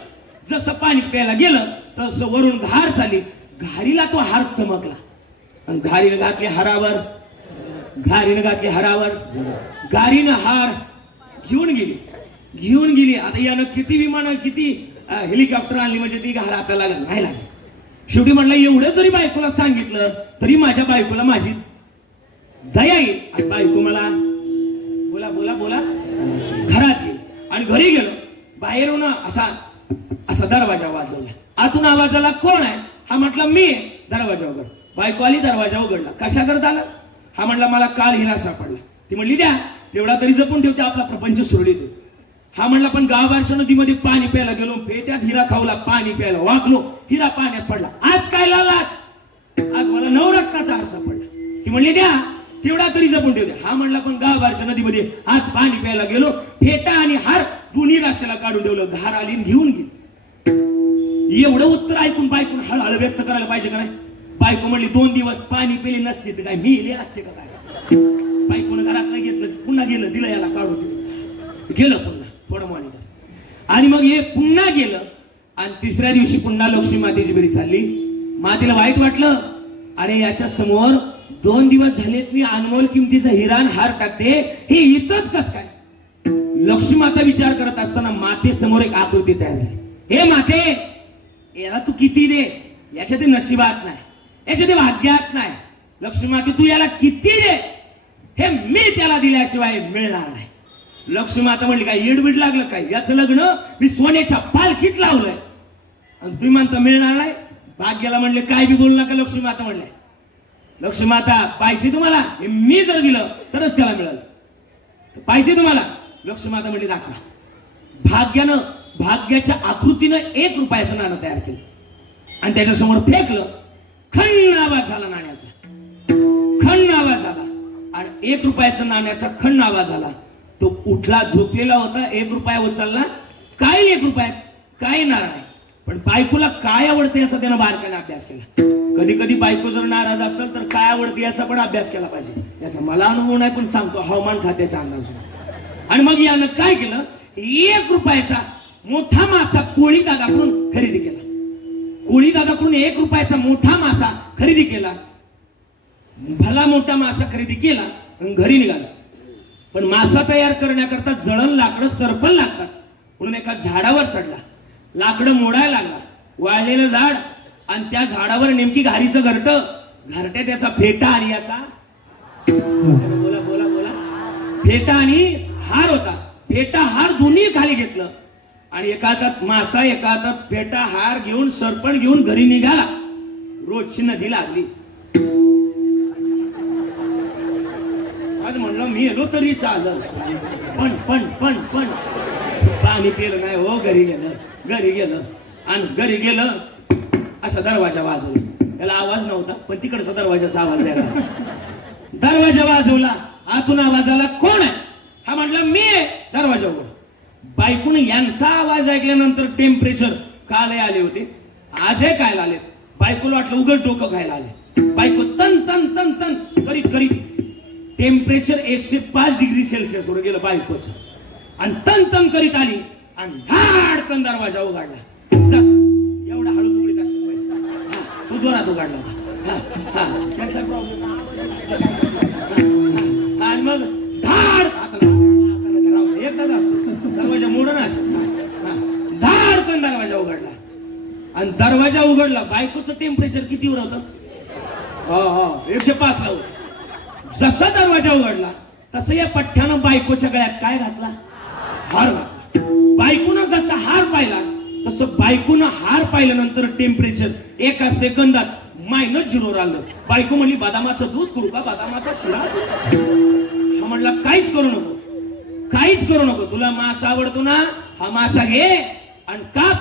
जसं पाणी प्यायला गेलं तसं वरून घार झाली. घारीला तो हार चमकला आणि घारीनं घातली हारावर. घारीनं हार घेऊन गेली. आता यानं किती विमानं, किती हेलिकॉप्टर आणली, म्हणजे ती घार आता लागत नाही लागली. शेवटी म्हणलं एवढं जरी बायकोला सांगितलं तरी माझ्या बायकोला माझी दया येईल आणि बायको मला बोला बोला बोला घरात येईल. आणि घरी गेलो, बाहेरून असा असा दरवाजा वाजवला. आतून आवाज आला, कोण आहे? हा म्हटला मी आहे. दरवाजा उघड. बायको आली, दरवाजा उघडला. कशा करता आला? हा म्हटला मला काल हिरा सापडला. ती म्हणली द्या, तेवढा तरी जपून ठेवते, आपला प्रपंच सुरळीत होतो. हा म्हणला पण गावाबाहेरच्या नदीमध्ये पाणी प्यायला गेलो, पेट्यात हिरा खावला, पाणी प्यायला वाकलो, हिरा पाण्यात पडला. आज काय लावलात? आज मला नवरत्नाचा हार सापडला. ती म्हणली द्या, तेवढा तरी जपून ठेवते. हा म्हणला पण गावाबाहेरच्या नदीमध्ये आज पाणी प्यायला गेलो, फेटा आणि हार दोन्ही रस्त्याला काढून ठेवलं, घार आली आणि घेऊन गेली. एवढं उत्तर ऐकून बायकून हळहळ व्यक्त करायला पाहिजे का नाही? बायको म्हणली 2 दिवस पाणी पिले नसते तर काय मी इले असते का काय? बायकोनं घरात नाही घेतलं, पुन्हा गेलं, दिलं याला काढून गेलं, पुन्हा थोडं मॉनिटर. आणि मग हे पुन्हा गेलं आणि तिसऱ्या दिवशी पुन्हा लक्ष्मी मातेची बेरी चालली. मातेला वाईट वाटलं, अरे याच्या समोर 2 दिवस झालेत मी अनमोल किमतीचा हिरान हार टाकते, हे इथंच कस काय? लक्ष्मी माता विचार करत असताना माते समोर एक आकृती तयार झाली. हे माते, याला तू किती दे, याच्या ते नशिबात नाही, याच्या ते भाग्यात नाही. लक्ष्मी माते तू याला किती दे, हे मी त्याला दिल्याशिवाय मिळणार नाही. लक्ष्मी माता म्हणली काय येडबीड लागलं काय? याचं लग्न मी सोन्याच्या पालखीत लावलंय आणि तुम्ही म्हणता मिळणार नाही? भाग्याला म्हणले काय बी बोलू नका. लक्ष्मी माता म्हणले, लक्ष्मी माता पाहिजे तुम्हाला? मी जर दिलं तरच त्याला मिळालं. पाहिजे तुम्हाला? लक्ष्मी माता म्हणली दाखवा. भाग्यानं, भाग्याच्या आकृतीनं 1 रुपयाचं नाणं तयार केलं आणि त्याच्या समोर फेकलं. खण आवाज झाला नाण्याचा, खण आवाज झाला आणि 1 रुपयाचं नाण्याचा खण आवाज झाला. तो उठला, झोपलेला होता, 1 रुपया उचलला. काय 1 रुपयात काय नारळ आहे, पण बायकोला काय आवडते याचा त्यानं बारकाईने अभ्यास केला. कधी कधी बायको जर नाराज असेल तर काय आवडते याचा पण अभ्यास केला पाहिजे. याचा मला अनुभव नाही पण सांगतो हवामान खात्याच्या अंदाज. आणि मग यानं काय केलं, 1 रुपयाचा मोठा मासा कोळी दादाकडून खरेदी केला. कोळी दादाकडून 1 रुपयाचा मोठा मासा खरेदी केला. भला मोठा मासा खरेदी केला आणि घरी निघाला. पण मासा तयार करण्याकरता जळण लाकडं सरपण लागतात म्हणून एका झाडावर चढला. लाकडं मोडायला लागला. वाळलेलं झाड आणि त्या झाडावर नेमकी घारीचं घरट, घरट्या त्याचा फेटा आणि याचा बोला बोला बोला फेटा आणि हार होता. फेटा हार दोन्ही खाली घेतलं आणि एका हातात मासा, एका हातात फेटा हार घेऊन सरपण घेऊन घरी निघाला. रोजची नदी लागली. आज म्हणलं मी येलो तरी चाललं, पण पण पण पण पाणी पिलं नाही हो. घरी गेलं आणि घरी गेलं. असा दरवाजा वाजवला. त्याला आवाज नव्हता पण तिकडचा दरवाजाचा आवाज वेगळा. दरवाजा वाजवला, आतून आवाज आला, कोण आहे? हा म्हटलं मी आहे. दरवाजा उघड. बायकोने यांचा आवाज ऐकल्यानंतर टेम्परेचर काल आले होते, आज हे काय आले. बायकोला वाटलं उघड डोकं खायला आले. बायको तन तन तन तन करीत करीत टेम्परेचर 105 डिग्री सेल्सिअस वर गेलं बायकोचं आणि तन तन करीत आली आणि धाडकन दरवाजा उघडला. एवढा हळू उघडीत असतो तू जोरात उघडला. आणि मग धाड एकदाच असतो दरवाजा मोडून धाडकन दरवाजा उघडला आणि दरवाजा उघडला. बायकोचं टेम्परेचर कितीवर होतं? 105 ला होतं. जसा दरवाजा उघडला तसं या पठ्ठ्यानं बायकोच्या गळ्यात काय घातला? हार घातला. बायकोनं जसा हार पाहिला तसं बायकोनं हार पाहिल्यानंतर टेम्परेचर 1 सेकंदात -0 आलं. बायको म्हणली बदामाचं दूध करू का? बदामाचा शिरा? हा म्हणला काहीच करू नको, काहीच करू नको. तुला मासा आवडतो ना, हा मासा घे आणि काप.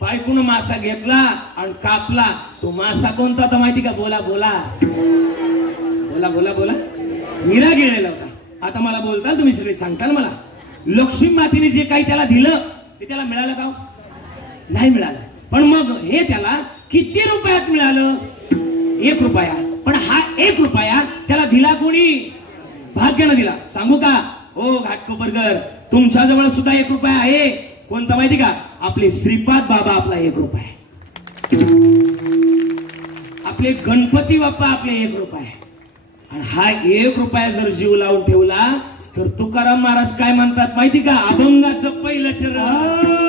बायकोनं मासा घेतला आणि कापला. तो मासा कोणता होता माहिती का? बोला बोला बोला बोला बोला हिरा गेलेला होता. आता मला बोलताल तुम्ही सगळे सांगताल मला, लक्ष्मी मातेने जे काही त्याला दिलं ते त्याला मिळालं का? नाही मिळालं. पण मग हे त्याला किती रुपयात मिळालं? 1 रुपया. पण हा 1 रुपया त्याला दिला कोणी? भाग्यानं दिला. सांगू का ओ घाटकोपरकर, तुमच्या जवळ सुद्धा 1 रुपया आहे. कोणता माहिती का? आपले श्रीपाद बाबा आपला 1 रुपया. आपले गणपती बाप्पा आपले 1 रुपया. आणि हा 1 रुपया जर जीव लावून ठेवला तर तुकाराम महाराज काय म्हणतात माहिती का? अभंगाचं पहिलं चरण.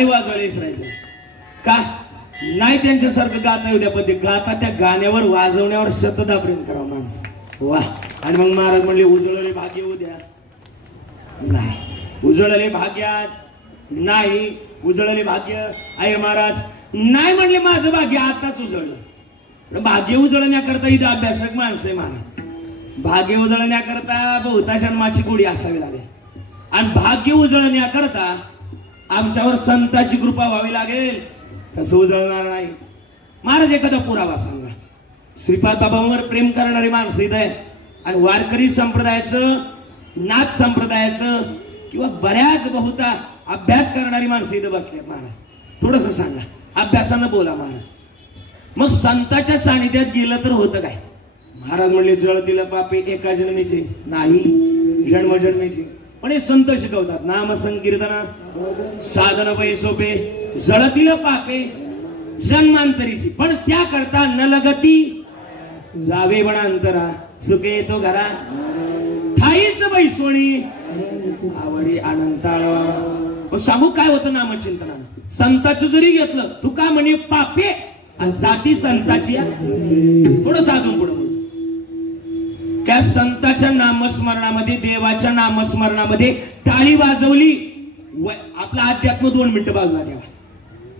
टाळी वाजवायला विसरायचं का नाही. त्यांच्यासारखं गाता येऊ द्या, पण ते गाता त्या गाण्यावर वाजवण्यावर शतदा प्रेम करावं माणसं. वा. आणि मग महाराज म्हणले उजळले भाग्य येऊ द्या. नाही उजळले भाग्यास नाही, उजळले भाग्य आहे महाराज नाही म्हणले. माझं भाग्य आताच उजळलं. भाग्य उजळण्याकरता इथं अभ्यासक माणसं आहे महाराज. भाग्य उजळण्याकरता बहुता जन्माची गोडी असावी लागेल आणि भाग्य उजळण्याकरता आमच्यावर संताची कृपा व्हावी लागेल. तसं उजळणार नाही. महाराज एखादा पुरावा सांगा. श्रीपाद बाबांवर प्रेम करणारी माणसं इथं आहे आणि वारकरी संप्रदायाचं नाथ संप्रदायाचं किंवा बऱ्याच बहुता अभ्यास करणारी माणसं इथं बसल्यात. महाराज थोडस सांगा, अभ्यासानं बोला महाराज. मग संताच्या सानिध्यात गेलं तर होतं काय. महाराज म्हणले जळतील पापे एका जन्मीचे नाही जन्मजन्मीचे. पण हे संत शिकवतात नाम संकीर्तना साधन पै सोपे जळतील पापे जन्मांतरीची, पण त्याकरता न लगती जावे वनांतरा सुखे येतो घरा ठाईच बैसोणी आवडी अनंताळवा. सांगू काय होतं नामचिंतनानं. संताचं जरी घेतलं तू काय म्हणे पापे आणि जाती संताची. थोडं अजून पुढे त्या संताच्या नामस्मरणामध्ये देवाच्या नामस्मरणामध्ये टाळी वाजवली. आपला अध्यात्म 2 मिनिटं बाजूला ठेवा.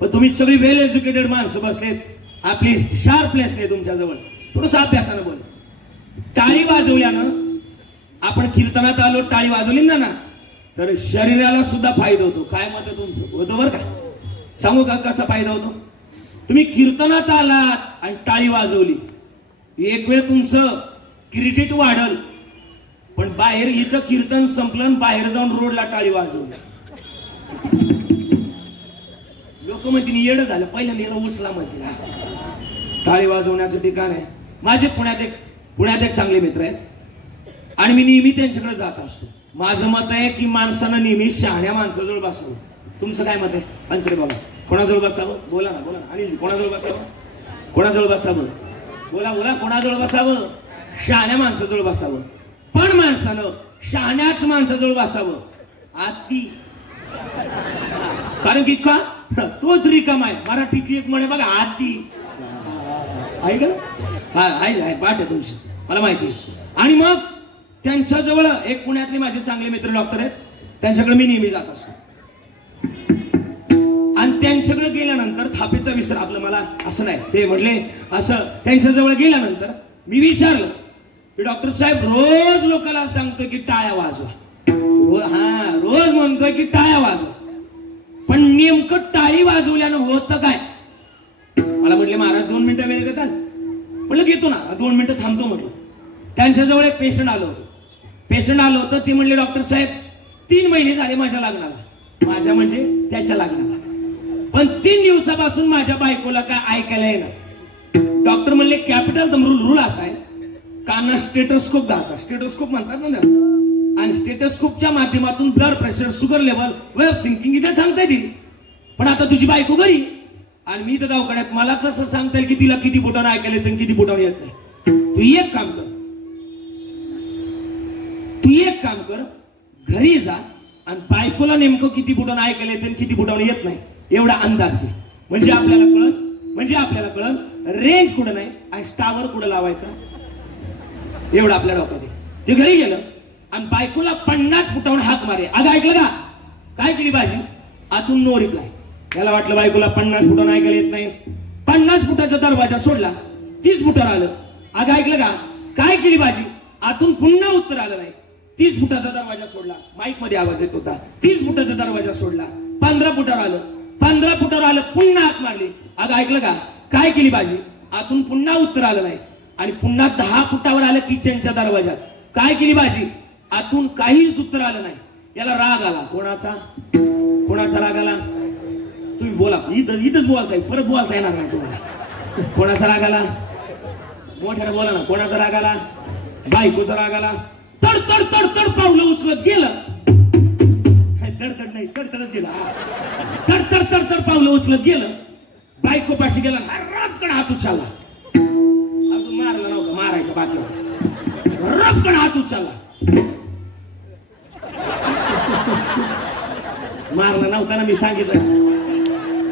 पण तुम्ही सगळी वेल एज्युकेटेड माणसं बसलेत, आपली शार्पनेस आहे तुमच्या जवळ. थोडस अभ्यासानं बोल. टाळी वाजवल्यानं आपण कीर्तनात आलो टाळी वाजवली ना तर शरीराला सुद्धा फायदा होतो. काय मत आहे तुमचं होतं बरं का. सांगू का कसा फायदा होतो. तुम्ही कीर्तनात आलात आणि टाळी वाजवली, एक वेळ तुमचं क्रेडिट वाढल. पण बाहेर इथं कीर्तन संपलं बाहेर जाऊन रोडला टाळी वाजवली, लोक म्हणतील येडं झालं. पहिल्यांदा याला उचला म्हणतील. टाळी वाजवण्याचं ठिकाण आहे. माझे पुण्यात एक चांगले मित्र आहेत आणि मी नेहमी त्यांच्याकडे जात असतो. माझं मत आहे की माणसानं नेहमी शहाण्या माणसाजवळ बसावं. तुमचं काय मत आहे अंसरे बाबा. कोणाजवळ बसावं बोला ना बोला. आणि कोणाजवळ बसावं कोणाजवळ बसावं बोला बोला. कोणाजवळ बसावं शहाण्या माणसाजवळ बसावं. पण माणसानं शहाण्याच माणसाजवळ बसावं. आती कारण की का तोच रिकाम आहे. मराठीची एक म्हणे बघा आती आहे का. हा आहे पाठ आहे तुमची मला माहिती. आणि मग त्यांच्याजवळ एक पुण्यातले माझे चांगले मित्र डॉक्टर आहेत, त्यांच्याकडे मी नेहमी जात असतो. आणि त्यांच्याकडे गेल्यानंतर थापेचा विसर आपलं मला असं नाही ते म्हटले असं. त्यांच्याजवळ गेल्यानंतर मी विचारलं की डॉक्टर साहेब रोज लोकांना सांगतोय की टाळ्या वाजवा. हा रोज म्हणतोय की टाळ्या वाजवा, पण नेमकं टाळी वाजवल्यानं होतं काय. मला म्हटले महाराज 2 मिनिटं वेळ देतात. म्हटलं घेतो ना 2 मिनिटं थांबतो म्हटलं. त्यांच्याजवळ एक पेशंट आलं होतं. ते म्हणले डॉक्टर साहेब 3 महिने झाले माझ्या लग्नाला. माझ्या म्हणजे त्याच्या लग्नाला. पण 3 दिवसापासून माझ्या बायकोला काय ऐकायला येणार. डॉक्टर म्हणले कॅपिटल रूल असा आहे काना स्टेटोस्कोप घालतात. स्टेटोस्कोप म्हणतात ना. आणि स्टेटोस्कोपच्या माध्यमातून blood pressure sugar level way of syncing इथे सांगता येईल. पण आता तुझी बायको घरी आणि मी तर दवाखान्यात. मला कसं सांगता येईल की तिला किती बोटानं ऐकायला येतं किती बोटानं येत नाही. तू एक काम कर घरी जा आणि बायकोला नेमकं किती बोटानं ऐकायला येतं किती बोटानं येत नाही एवढा अंदाज घे. म्हणजे आपल्याला कळलं रेंज कुठं नाही आणि स्टावर कुठं लावायचा एवढं आपल्या डोक्यात. ते घरी गेलं आणि बायकोला 50 फुटावर हात मारे. अगं ऐकलं का काय केली भाजी. आतून नो रिप्लाय. त्याला वाटलं बायकोला 50 फुटावर ऐकायला येत नाही. 50 फुटाचा दरवाजा सोडला 30 फुटावर आलं. अगं ऐकलं का काय केली भाजी. आतून पुन्हा उत्तर आलं नाही. 30 फुटाचा दरवाजा सोडला. माईक मध्ये आवाज येत होता. 30 फुटाचा दरवाजा सोडला. 15 फुटावर आलं पुन्हा हात मारली. अगं ऐकलं का काय केली भाजी. आतून पुन्हा उत्तर आलं नाही. आणि पुन्हा 10 फुटावर आलं किचनच्या दरवाजात. काय केली भाजी. आतून काहीच उत्तर आलं नाही. याला राग आला. कोणाचा राग आला. तुम्ही बोला इथंच बोलताय परत बोलता येणार नाही तुम्हाला. कोणाचा राग आला मोठ्याने बोला ना. कोणाचा राग आला. बायकोचा राग आला. तड तड तड तड पावलं उचलत गेलं. दडदड नाही तडतडच गेला. तड तड तड तड पावलं उचलत गेलं. बायको पाशी गेला. रपकन हात उचलला. अजून मारला नव्हता मारायचा बाकी होता. रपकन हात उचलला. मारला नव्हता ना मी सांगितलं.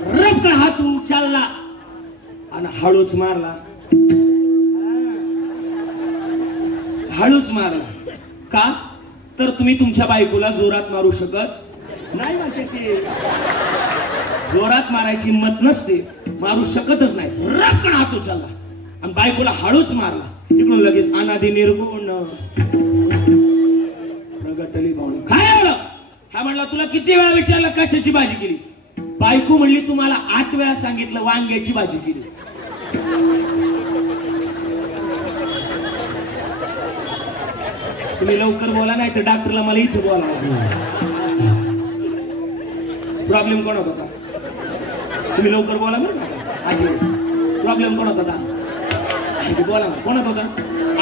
रपका हात उचलला आणि हळूच मारला. हळूच मारला का तर तुम्ही तुमच्या बायकोला जोरात मारू शकत नाही. म्हणजे ते जोरात मारायची हिंमत नसते, मारू शकतच नाही. रपकन हात उचलला आणि बायकोला हळूच मारला. तिकडून लगेच अनादी निर्गुण प्रगटली भावना. काय आलं हा म्हणला तुला किती वेळा विचारलं कशाची भाजी केली. बायको म्हणली तुम्हाला 8 वेळा सांगितलं वांग्याची भाजी केली. तुम्ही लवकर बोला नाही तर डॉक्टरला मला इथं बोला. प्रॉब्लेम कोण होता? तुम्ही लवकर बोला बरं आजी. प्रॉब्लेम कोण होता? आजी बोला ना कोणात होता?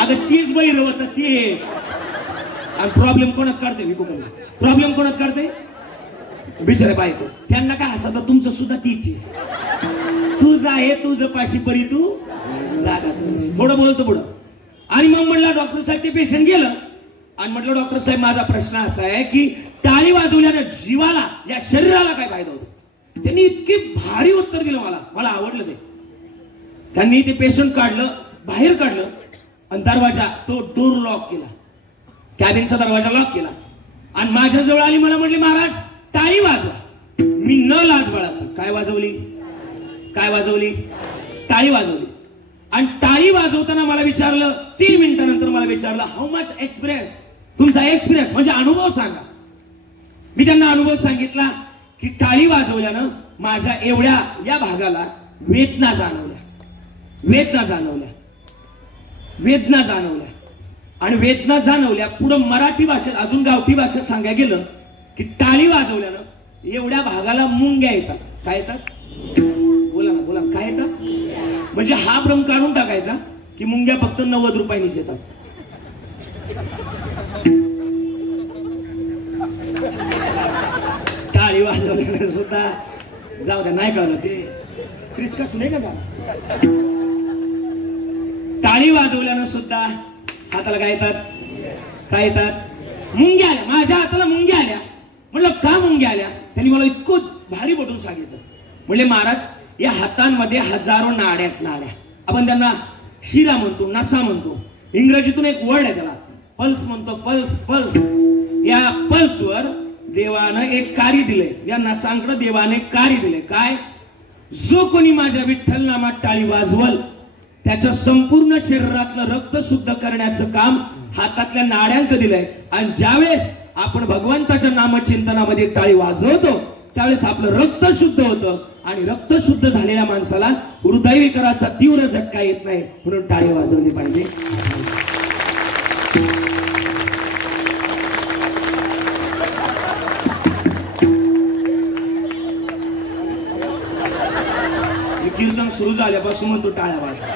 अगं तीच बैर होत तेच. आणि प्रॉब्लेम कोणात काढते? प्रॉब्लेम कोणात काढते? बिचारे बायको. त्यांना काय हसत तुमचं सुद्धा तीच आहे. तुझं आहे तुझं पाशी परी तू जागा. थोडं बोलतो पुढं. आणि मग म्हणलं डॉक्टर साहेब ते पेशंट गेलं आणि म्हटलं डॉक्टर साहेब माझा प्रश्न असा आहे की टाळी वाजवल्यानं जीवाला या शरीराला काय फायदा होतो? त्यांनी इतके भारी उत्तर दिलं मला आवडलं ते. त्यांनी ते पेशंट काढलं बाहेर काढलं आणि दरवाजा तो डोर लॉक केला. कॅबिनचा दरवाजा लॉक केला आणि माझ्या जवळ आली. मला म्हटली महाराज टाळी वाजवा. मी न लाज बाळगता काय वाजवली टाळी वाजवली. आणि टाळी वाजवताना मला विचारलं 3 मिनिटानंतर मला विचारलं हाऊ मच एक्सपिरियन्स, तुमचा एक्सपिरियन्स म्हणजे अनुभव सांगा. मी त्यांना अनुभव सांगितला की टाळी वाजवल्यानं माझ्या एवढ्या या भागाला वेदना जाणवल्या आणि वेदना जाणवल्या. पुढं मराठी भाषेत अजून गावठी भाषेत सांगायला गेलं की टाळी वाजवल्यानं एवढ्या भागाला मुंग्या येतात. काय येतात? बोला काय येतात? म्हणजे हा भ्रम काढून टाकायचा की मुंग्या फक्त 90 रुपयांनीच येतात. टाळी वाजवल्यानं सुद्धा जाऊ द्या नाही कळलं ते क्रिसकस नाही का. टाळी वाजवल्यानं सुद्धा हाताला काय येतात? मुंग्या आल्या. माझ्या हाताला मुंग्या आल्या. म्हणलं का मुंग्या आल्या? त्यांनी मला इतकं भारी पटून सांगितलं. म्हणले महाराज या हातांमध्ये हजारो नाड्या. आपण त्यांना शिरा म्हणतो, नसा म्हणतो. इंग्रजीतून एक वर्ड आहे त्याला पल्स म्हणतो. पल्स या पल्सवर देवानं एक कार्य दिलंय. या नसांकडे देवाने कार्य दिले. काय? जो कोणी माझ्या विठ्ठल नामात टाळी वाजवल त्याच्या संपूर्ण शरीरातलं रक्त शुद्ध करण्याचं काम हातातल्या नाड्यांक दिलंय. आणि ज्यावेळेस आपण भगवंताच्या नामचिंतनामध्ये टाळी वाजवतो त्यावेळेस आपलं रक्त शुद्ध होतं आणि रक्त शुद्ध झालेल्या माणसाला हृदयविकाराचा तीव्र झटका येत नाही. म्हणून टाळी वाजवली पाहिजे. कीर्तन सुरू झाल्यापासून म्हणतो टाळ्या वाजवा.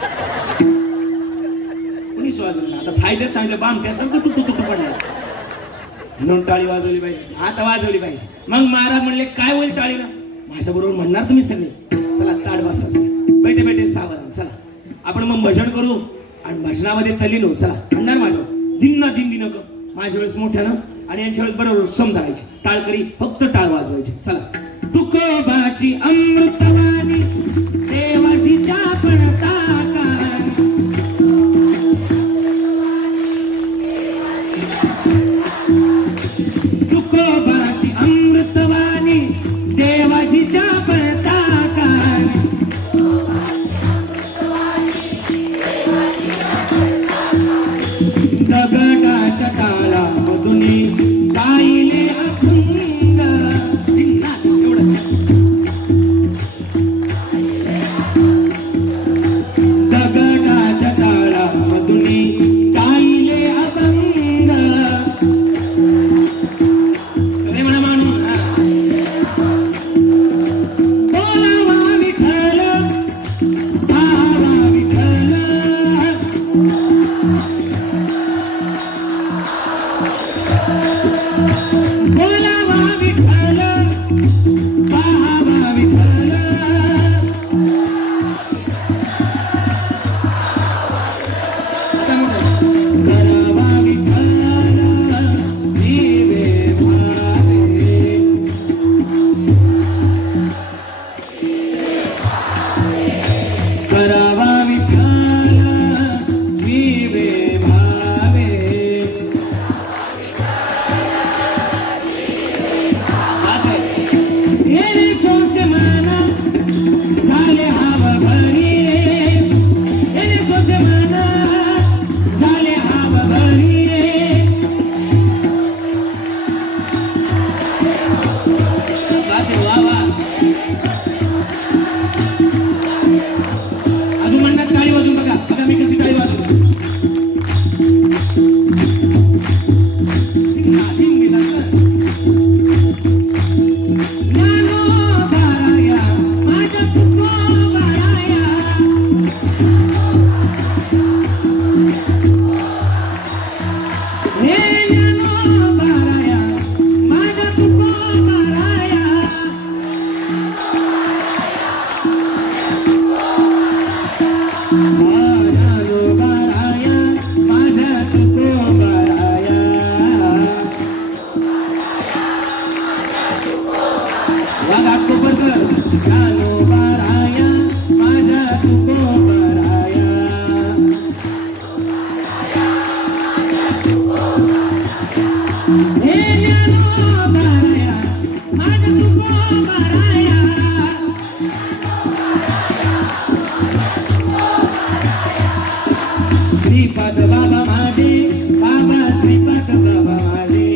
कुणीच वाजवलं. आता फायदे सांगले बाम त्यासारखं तुटू पडलं म्हणून टाळी वाजवली पाहिजे. आता वाजवली पाहिजे. मग महाराज म्हणले काय होईल टाळीला? माझ्या बरोबर म्हणणार तुम्ही सगळे. चला ताड बसा, बैठे सावधान. चला आपण मग भजन करू आणि भजनामध्ये तल्लीन होऊ. चला म्हणणार माझ्या दिन नको माझ्या वेळेस मोठ्यानं आणि यांच्या वेळेस बरोबर समजायची. टाळकरी फक्त टाळ वाजवायची. चला तुकोबाची अमृतवाणी देवाजीच्या तुकोबाची अमृतवाणी देवाजीच्या दगडाच्या तालामधून गायले अभंग. दगडाच्या तालामधून गायले अभंग. सगळे म्हणा मानून बोलावा विठ्ठल भावा विठ्ठल. ज्ञानोबाराया माझ्या तुकोबाराया हे ज्ञानोबाराया माझ्या तुकोबाराया श्रीपाद बाबा माझे बाबा श्रीपाद बाबा माझे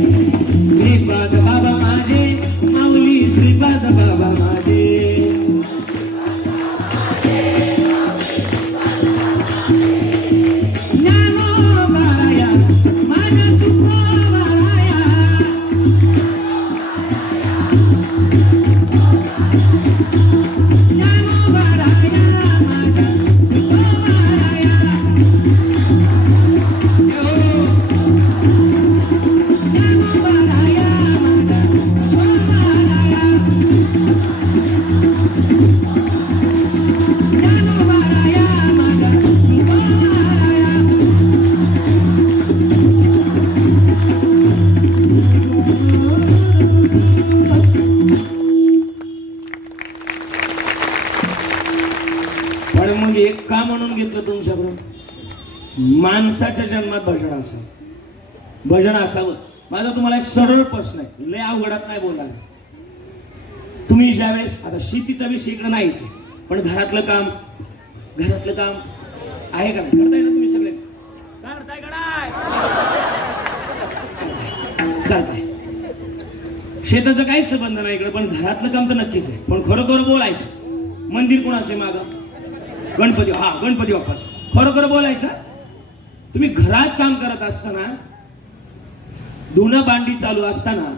श्रीपाद बाबा माझे माऊली श्रीपाद बाबा माझे ज्ञानोबाराया माझ्या तुकोबाराया ज्ञानोबाराया माझ्या तुकोबाराया ज्ञानोबाराया माझ्या तुकोबाराया ज्ञानोबाराया माझ्या तुकोबाराया पण मग एक का म्हणून घेतलं तुमच्याकडून माणसाच्या जन्मात भजन असावं भजन असावं माझा तुम्हाला एक सरळ प्रश्न आहे लय अवघडात नाही बोलला तुम्ही ज्यावेळेस आता शेतीचा विषय इकडे नाहीच आहे, पण घरातलं काम आहे का नाही करताय ना तुम्ही सगळे करताय का नाही करताय शेताचा काहीच संबंध नाही इकडे पण घरातलं काम तर नक्कीच आहे पण खरोखर बोलायचं मंदिर कोणाचे मागं गणपती गणपती बाप्पाचं खरोखर बोलायचं तुम्ही घरात काम करत असताना धुणं भांडी चालू असताना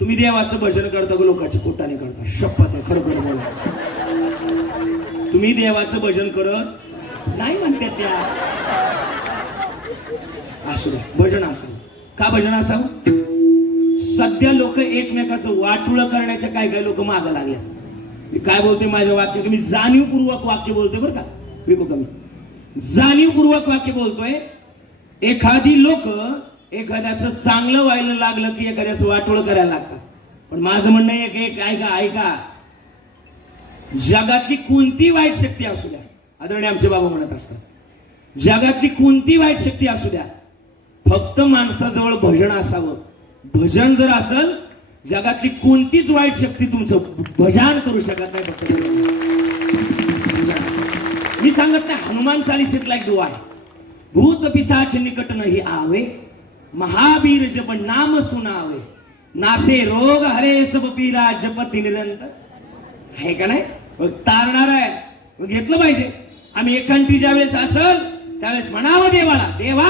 तुम्ही देवाचं भजन करता का लोकांच्या पोटाने करता शपथ आहे खरोखर बोलायचं तुम्ही देवाचं भजन करत नाही म्हणतात त्या असू द्या भजन असावं का भजन असावं सध्या लोक एकमेकाचं वाटुळं करण्याच्या काय लोक मागं लागल्या मी काय बोलते माझ्या वाक्य मी जाणीवपूर्वक वाक्य बोलतोय बरं का विकू कमी जाणीवपूर्वक वाक्य बोलतोय एखादी लोक एखाद्याचं चांगलं व्हायला लागलं की एखाद्याचं वाटोळ करायला लागतात पण माझं म्हणणं एक ऐका जगातली कोणती वाईट शक्ती असू द्या आदरणीय आमचे बाबा म्हणत असतात जगातली कोणती वाईट शक्ती असू द्या फक्त माणसाजवळ भजन असावं भजन जर असेल जगातली कोणतीच वाईट शक्ती तुमचं भजन करू शकत नाही फक्त मी सांगत नाही हनुमान चालीसेतला एक दुआ आहे भूत पिशाच निकट नाही आवे महावीर जप नाम सुनावे नासे रोग हरे सब पीरा जपती निरंतर आहे का नाही तारणार आहे घेतलं पाहिजे आम्ही एकांटी ज्या वेळेस असल त्यावेळेस म्हणावं देवाला देवा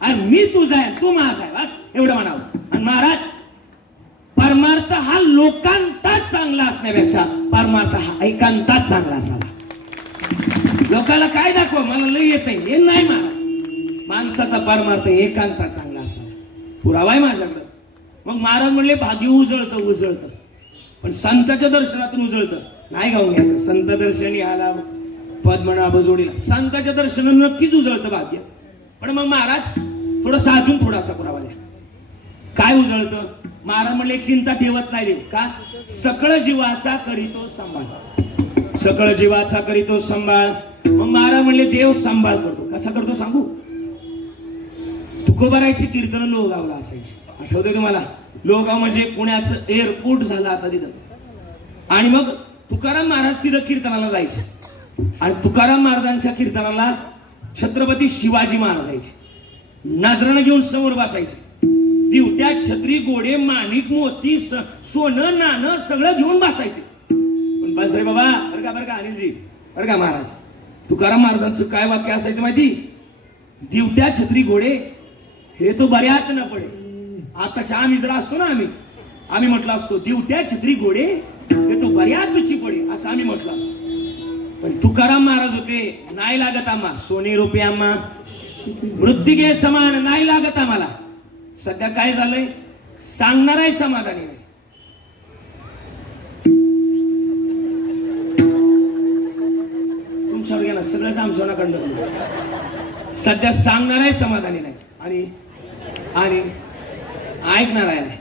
अरे मी तुझा आहे तू माझा आहे बस एवढं म्हणावं आणि महाराज परमार्थ हा लोकांताच चांगला असण्यापेक्षा परमार्थ हा एकांताच चांगला असावा लोकांना काय दाखवा मला लय येत हे नाही महाराज माणसाचा परमार्थ एकांताच चांगला असावा पुरावा आहे माझ्याकडे मग महाराज म्हणले भाग्य उजळतं पण संताच्या दर्शनातून उजळतं नाही गाऊन घ्यायचं संत दर्शनी आला पद्मनाभ जोडीला संताच्या दर्शनातून नक्कीच उजळतं भाग्य पण मग महाराज थोडं साजून थोडासा पुरावा द्या काय उजळतं महाराज म्हणले एक चिंता ठेवत नाही का सकळ जीवाचा करीतो सांभाळ सकळ जीवाचा करीतो सांभाळ मग महाराज म्हणले देव सांभाळ करतो कसा करतो सांगू तुकोबारायची कीर्तन लोहगावला असायची आठवतंय तुम्हाला लोहगाव म्हणजे पुण्याचं एअरपोर्ट झालं आता तिथं आणि मग तुकाराम महाराज तिथं कीर्तनाला जायचे आणि तुकाराम महाराजांच्या कीर्तनाला छत्रपती शिवाजी महाराज जायचे नजरानं घेऊन समोर बसायचे दिवट्या छत्री गोडे माणिक मोती सोनं नाणं सगळं घेऊन बसायचे पण बसाय बाबा बरं का अनिलजी बरं का महाराज तुकाराम महाराजांचं काय वाक्य असायचं माहिती दिवट्या छत्री घोडे हे तो बऱ्याच न पडे आताच्या आम्ही जर असतो ना आम्ही म्हटलं असतो दिवट्या छत्री घोडे हे तो बऱ्याच पडे असं आम्ही म्हटलं असतो पण तुकाराम महाराज होते नाही लागत आम्हा सोने रुपये आम्हा मृत्तिके समान नाही लागत आम्हाला सध्या काय झालंय सांगणार आहे समाधानी नाही तुमच्यावर गेला सगळंच आमच्या नाकडं सध्या सांगणार आहे समाधानी नाही आणि आणि ऐकणार आहे.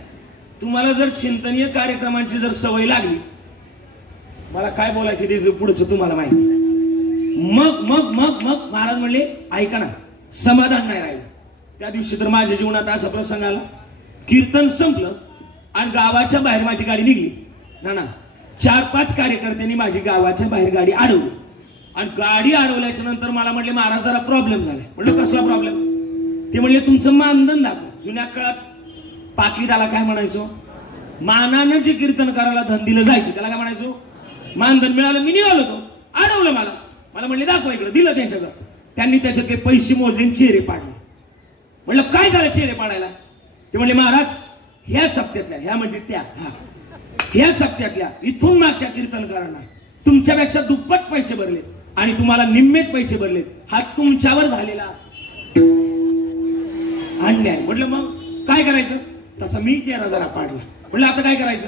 तुम्हाला जर चिंतनीय कार्यक्रमांची जर सवय लागली, मला काय बोलायचे ते पुढचं तुम्हाला माहिती. मग मग मग मग महाराज म्हणले ऐका ना, समाधान नाही राहिलं. त्या दिवशी तर माझ्या जीवनात असा प्रसंग आला, कीर्तन संपलं आणि गावाच्या बाहेर माझी गाडी निघली ना 4-5 कार्यकर्त्यांनी माझी गावाच्या बाहेर गाडी अडवली आणि गाडी अडवल्याच्या नंतर मला म्हटले महाराज जरा प्रॉब्लेम झालाय. म्हटलं कसला प्रॉब्लेम? ते म्हणले तुमचं मानधन दाखव. जुन्या काळात पाकिटाला काय म्हणायचो, मानानं जे कीर्तन करायला धन दिलं जायचं त्याला काय म्हणायचो, मानधन. मिळालं, मी निघालो तो, अडवलं मला म्हणले दाखवा इकडं. दिलं त्यांच्याकडं. त्यांनी त्याच्यातले पैसे मोजले आणि चेहरे पाडले. म्हणलं काय झालं चेहरे पाडायला? ते म्हणले महाराज ह्या सप्त्यातल्या, ह्या म्हणजे त्या, ह्या सप्त्यातल्या इथून मागच्या कीर्तनकारांना तुमच्यापेक्षा दुप्पट पैसे भरले आणि तुम्हाला निम्मेच पैसे भरले. हा तुमच्यावर झालेला अन्याय. म्हटलं मग काय करायचं? तसं मी चेहरा जरा पाडला. म्हटलं आता काय करायचं?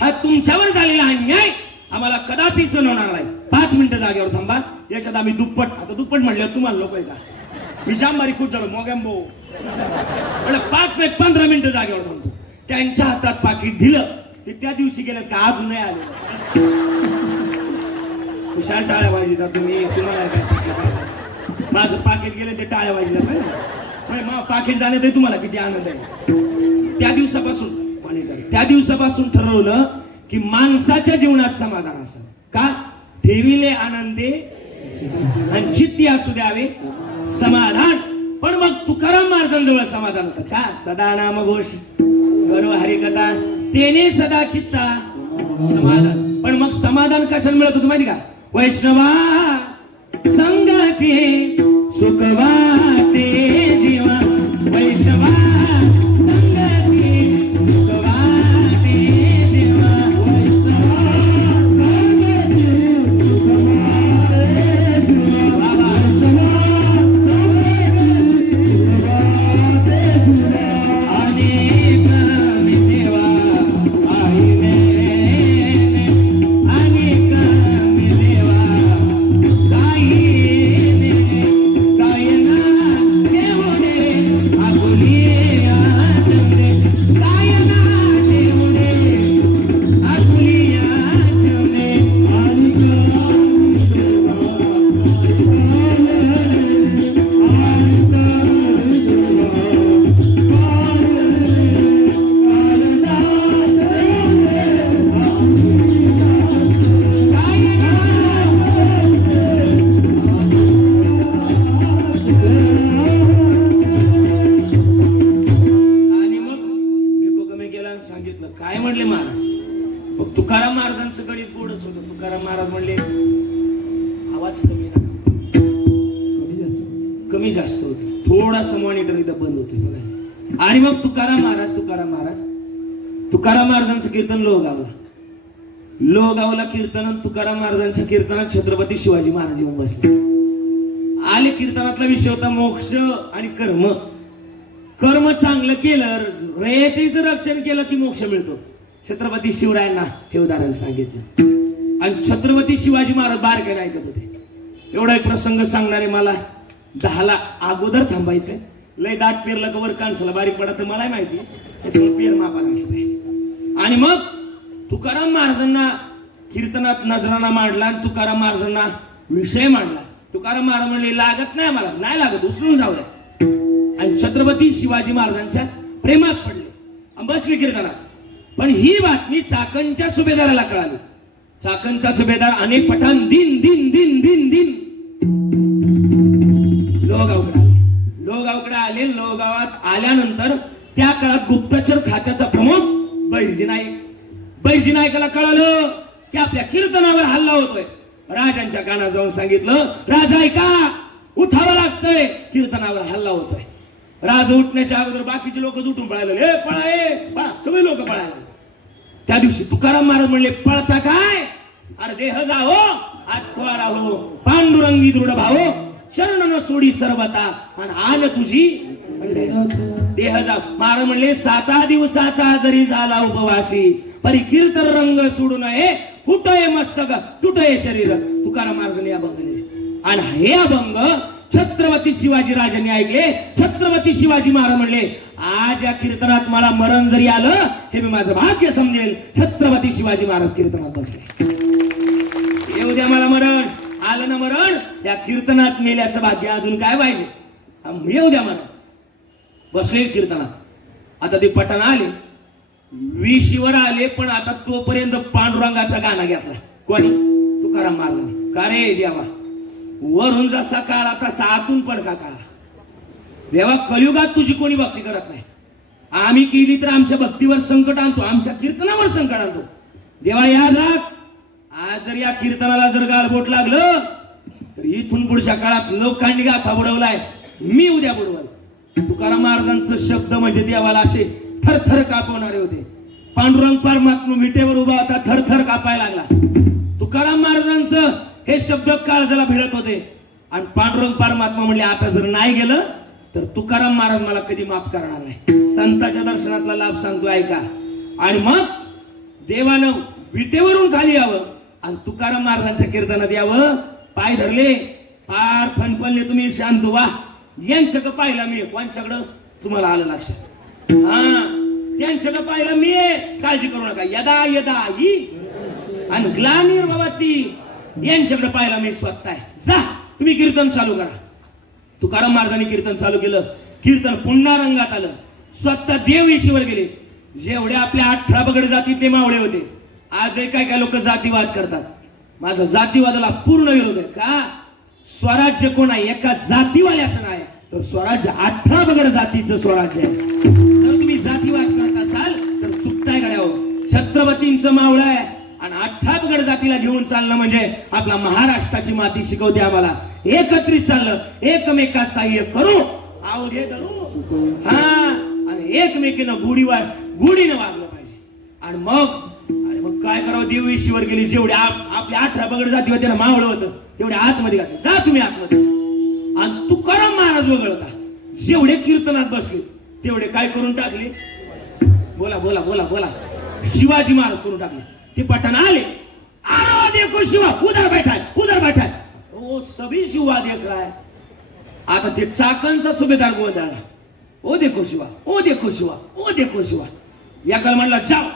हा तुमच्यावर झालेला अन्याय आम्हाला कदापि सहन होणार नाही. 5 मिनिटं जागेवर थांबा, याच्यात आम्ही दुप्पट. आता दुप्पट म्हणल्यावर तुम्हाला लोक आहे का? मी जांबारी खूप झालो मोगॅम्बो. म्हटलं 5 नाही 15 मिनिटं जागेवर थांबतो. त्यांच्या हातात पाकिट दिलं. ते त्या दिवशी गेलं का अजून नाही आले. हुशार टाळ्या वाजता तुम्ही, तुम्हाला काय माझं पाकिट गेलं ते टाळ्या वाजल्या काय? मग पाकिट जाण्यात तुम्हाला किती आनंद आहे. त्या दिवसापासून ठरवलं की माणसाच्या जीवनात समाधान असं का, ठेविले आनंदे आणि चित्ती असू द्यावे समाधान. पण मग तुकाराम महाराजांजवळ समाधान होतं का? सदा नाम घोष गर्व हरिकथा तेने सदा चित्ता समाधान. पण मग समाधान कशाने मिळत होतं माहिती का? वैष्णवा संगती सुख वाटे जीवा, वैष्णवा संगती सुख वाटे जीवा, तुकाराम महाराजांचं गणित गोडच होतं. तुकाराम महाराज म्हणले आवाज कमी जास्त होतो, थोडासा मॉनिटर इथं बंद होतो. आणि मग तुकाराम महाराजांचं कीर्तन लोहगावला कीर्तन. तुकाराम महाराजांच्या कीर्तनात छत्रपती शिवाजी महाराज येऊन बसले. आले. कीर्तनातला विषय होता मोक्ष आणि कर्म. कर्म चांगलं केलं, रयतेचं रक्षण केलं की मोक्ष मिळतो. छत्रपती शिवरायांना हे उदाहरण सांगितलं आणि छत्रपती शिवाजी महाराज बारकाईने ऐकत होते. एवढा एक प्रसंग सांगणारे मला 10ला अगोदर थांबायचंय. लय दाट पेरलं कवर कानसाला बारीक पडा तर मलाही माहिती, त्याच्यामुळे पेर मापाला असते. आणि मग तुकाराम महाराजांना कीर्तनात नजराना मांडला आणि तुकाराम महाराजांना विषय मांडला. तुकाराम महाराज म्हणले लागत नाही, मला नाही लागत, उचलून जाऊ द्या. आणि छत्रपती शिवाजी महाराजांच्या प्रेमात पडले बसले कीर्तनात. पण ही बातमी चाकणच्या सुभेदाराला कळाली. चाकणचा सुभेदार अनेक पठाण दिन दिन दिन दिन दिन लोहगावकडे आले. लोहगावात आल्यानंतर त्या काळात गुप्तचर खात्याचा प्रमुख बैरजी नायकाला कळालं की आपल्या कीर्तनावर हल्ला होतोय. राजांच्या कानात जाऊन सांगितलं, राजा ऐका, उठावं लागतंय, कीर्तनावर हल्ला होतोय. राजा उठण्याच्या अगोदर बाकीचे लोक उठून पळायला, पळा, सगळे लोक पळायला. त्या दिवशी तुकाराम महाराज म्हणले, पळता काय? अरे देह जाओ आत्मा राहो, पांडुरंगी दृढ भावो, शरण न सोडी सर्वता आणि आन तुझी देह जा. महाराज म्हणले 7 दिवसाचा जरी झाला उपवासी, परी कीर्तन रंग सोडू नये, फुटये मस्तक तुटये शरीर. तुकाराम महाराजांनी अभंग लिहिले आणि हे अभंग छत्रपती शिवाजी राजांनी ऐकले. छत्रपती शिवाजी महाराज म्हणले, आज या कीर्तनात मला मरण जरी आलं हे मी माझं भाग्य समजेल. छत्रपती शिवाजी महाराज कीर्तनात बसले. येऊ द्या मला मरण, आलं ना मरण, या कीर्तनात मेल्याचं भाग्य अजून काय पाहिजे. येऊ द्या मरण. बसले कीर्तनात. आता ते पठाण आले, विशीवर आले, पण आता तोपर्यंत पांडुरंगाचा गाणं घेतला. कोणी? तुकाराम महाराजांनी. का रे देवा, वरून जसा काळा तसा आतून पण का काळा. देवा, कलियुगात तुझी कोणी भक्ती करत नाही. आम्ही केली तर आमच्या भक्तीवर संकट आणतो, आमच्या कीर्तनावर संकट आणतो. देवा याद राख, आज जर या कीर्तनाला जर गालबोट लागलं तर इथून पुढच्या काळात लोकांनी गाथा बुडवलाय, मी उद्या बुडवल. तुकाराम महाराजांचं शब्द म्हणजे देवाला असे थरथर कापवणारे होते. पांडुरंग परमात्मा विटेवर उभा होता, थरथर कापायला लागला. तुकाराम महाराजांचं हे शब्द काळजाला भिडत होते. आणि पांडुरंग परमात्मा म्हणले, आता जर नाही गेलं तर तुकाराम महाराज मला कधी माफ करणार नाही. संतांच्या दर्शनातला लाभ सांगतो, ऐका. आणि मग देवानं विटेवरून खाली यावं आणि तुकाराम महाराजांच्या कीर्तनात यावं. पाय धरले, पार फणफणले, तुम्ही शांत व्हा. यांच्याकडे पाहिला मी, कोणच्याकडं तुम्हाला आलं लक्षात. हा, त्यांच्याकडे पाहिलं मी, काळजी करू नका. यदा यदा ही आणि ग्लानिर्भवती, यांच्याकडे पाहिला मी स्वतः. जा तुम्ही कीर्तन चालू करा. तुकाराम महाराजांनी कीर्तन चालू केलं. कीर्तन पुन्हा रंगात आलं. स्वतः देव येशीवर गेले. जेवढे आपल्या 18 बगड जातीतले मावळे होते, आजही काय काय लोक जातीवाद करतात. माझा जातीवादाला पूर्ण विरोध आहे. का? स्वराज्य कोण आहे? एका जातीवाल्याचं नाही, तर स्वराज्य 18 बगड जातीचं स्वराज्य आहे. जर तुम्ही जातीवाद करत असाल तर चुकताय गड्यावर. छत्रपतींचं मावळं आहे आणि 18 बगड जातीला घेऊन चालणं म्हणजे आपला महाराष्ट्राची माती शिकवते आम्हाला. एकत्रित चाललं, एकमेका सहाय्य करू, आवडे करू, हा, आणि एकमेकीनं गुढीनं वागलं पाहिजे. आणि मग काय करावं? देवीशीवर गेली. जेवढे आपले 18 बगड जाती होते ना, मावळं होतं, तेवढे आतमध्ये घातले. जा तुम्ही आतमध्ये. आणि तुकाराम महाराज वगळता जेवढे कीर्तनात बसले तेवढे काय करून टाकले? बोला बोला बोला बोला. शिवाजी महाराज करून टाकले. ते पठाण आले, अरे देखो शिवा, उधर बैठा है, उधर बैठा है. ओ सभी शिवा देख रहा है. आता ते चाकणचा सुभेदार गोंधळला. ओ देखो शिवा, ओ देखो शिवा, ओ देखो शिवा. याकाल म्हणला, जाओ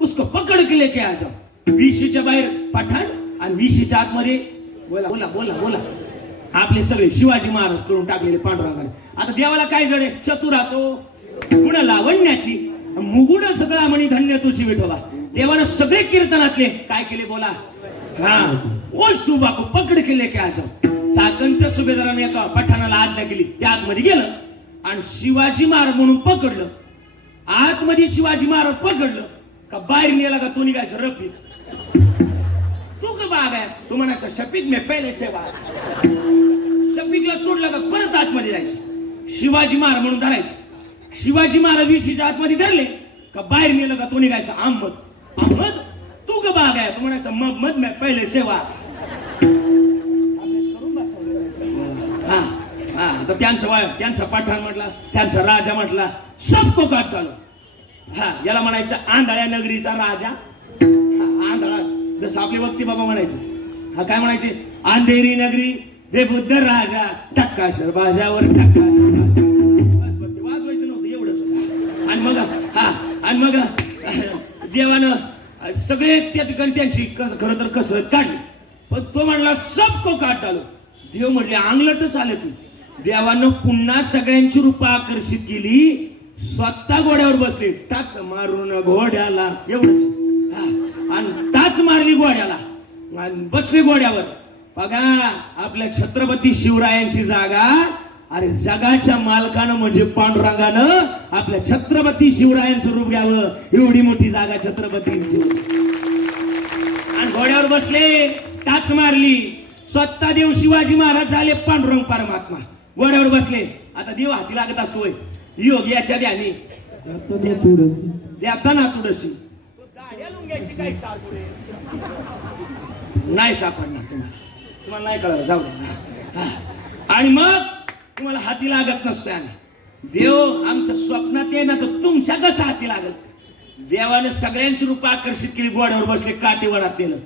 उसको पकड के लेके आ जाओ. विशीच्या बाहेर पठाण आणि विशीच्या आतमध्ये बोला बोला बोला बोला. आपले सगळे शिवाजी महाराज करून टाकलेले पांडुरंगाने. आता देवाला काय जडे? चतुरा तो, गुण लावण्याची, मुगुण सगळा म्हणी धन्य तुझी विठोबा. देवानं सगळे कीर्तनातले काय केले? बोला. हा, ओ शुभा को पकड के लेके आ जाओ. चाकणच्या सुभेदाराने एका पठाणाला आज्ञा केली, त्या आतमध्ये गेलं आणि शिवाजी महाराज म्हणून पकडलं. आतमध्ये शिवाजी महाराज पकडलं का बाहेर नेला का तो निघायचं रफिक. तू का बाग आहे? तू म्हणायचं शफिक मे पहिले सेवा. शफिकला सोडलं का परत आतमध्ये जायचं. शिवाजी महाराज म्हणून धरायचे. शिवाजी महाराज विशीच्या आतमध्ये धरले का बाहेर नेलं का तो निघायचं अहमद. अहमद तू का बाग आहे? तू म्हणायचं मग मे पहिले सेवा. हा हा, तर त्यांचा पठाण म्हटला, त्यांचा राजा म्हटला, सबको काट घालो. हा, याला म्हणायचं आंधळ्या नगरीचा राजा. हा, आंधळा, जसं आपले वक्ती बाबा म्हणायचे. हा, काय म्हणायचे? अंधेरी नगरी दे बुद्ध राजा, टक्काशर बाजावर टक्काशर. वाजवायचं नव्हतं, एवढंच होतं. आणि मग हा, आणि मग देवानं सगळे त्या ठिकाणी त्यांची खरं तर कसरत काढली. पण तो म्हणला सबको काट घालो. देव म्हटले अंगलटच आले तू. देवानं पुन्हा सगळ्यांची रूपं आकर्षित केली. स्वतः घोड्यावर बसले, टाच मारून घोड्याला, एवढंच. हा, आणि टाच मारली घोड्याला आणि बसले घोड्यावर. बघा, आपल्या छत्रपती शिवरायांची जागा, अरे जगाच्या मालकानं म्हणजे पांडुरंगानं आपल्या छत्रपती शिवरायांचं रूप घ्यावं, एवढी मोठी जागा छत्रपतींची. आणि घोड्यावर बसले, टाच मारली. स्वतः देव शिवाजी महाराज आले, पांडुरंग परमात्मा घोड्यावर बसले. आता देव हाती लागत असतोय. योग याच्या ध्यानी देताना तुडशी काही नाही सापडणार तुम्हाला नाही कळलं. जाऊ द्या. आणि मग तुम्हाला हाती लागत नसतोय. आणि देव आमच्या स्वप्नात ये ना, तर तुमच्या कसं हाती लागत? देवानं सगळ्यांची रूप आकर्षित केली. घोड्यावर बसले, काठीवरात नेलं,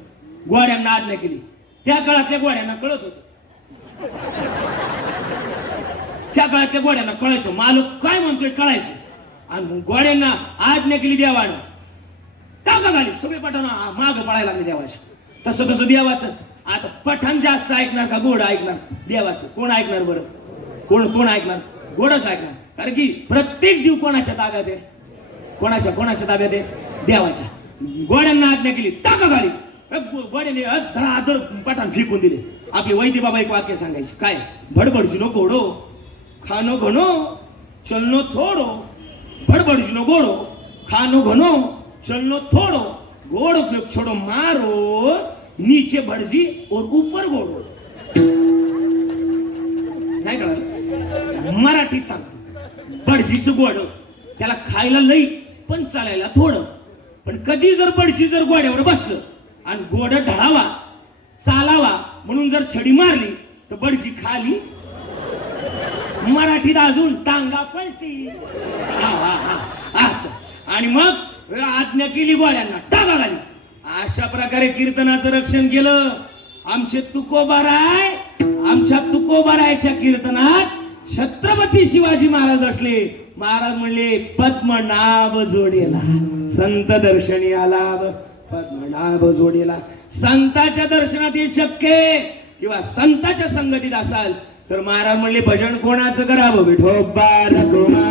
घोड्यांना आज्ञा केली. त्या काळातल्या घोड्यांना कळत होत. त्या काळातल्या घोड्यांना कळायचं मालक काय म्हणतोय कळायचं आणि मग घोड्यांना आज्ञा केली देवानं टाका घाली सगळे पठाण माग पळायला लागले देवाच्या तसं तसं देवाचं आता पठाण जास्त ऐकणार का घोडं ऐकणार देवाचं कोण ऐकणार बरं कोण ऐकणार घोडंच ऐकणार कारण की प्रत्येक जीव कोणाच्या ताब्यात आहे कोणाच्या ताब्यात आहे देवाच्या घोड्यांना आज्ञा केली टाका घाली घोड्याने धडाधड पठाण फेकून दिले आपले वैद्य बाबा एक वाक्य सांगायचे काय भडभडजीनो घोडो खानो घनो चलनो थोडो भडभडजीनो घोडो खानो घनो चलनो थोडो घोड़ छोड़ो मारो नीचे भटजी और ऊपर घोड़ो नाही कळलं मराठी सांगतो भटजीचं घोडं त्याला खायला लई पण चालायला थोडं पण कधी जर भटजी जर घोड्यावर बसलं आणि घोडं ढळावा चालावा म्हणून जर छडी मारली तर भटजी खाली मराठीत अजून टांगा पलटी असं आणि मग आज्ञा केली घोड्यांना टाका घाली अशा प्रकारे कीर्तनाचं रक्षण केलं आमच्या तुकोबारायच्या कीर्तनात छत्रपती शिवाजी महाराज असले महाराज म्हणले पद्मनाभ जोडेला संत दर्शनी आला पद्मनाभ जोडेला संताच्या दर्शनात हे शक्य किंवा संताच्या संगतीत असाल तर महाराज म्हणले भजन कोणाचं करावं विठोबा रघुमा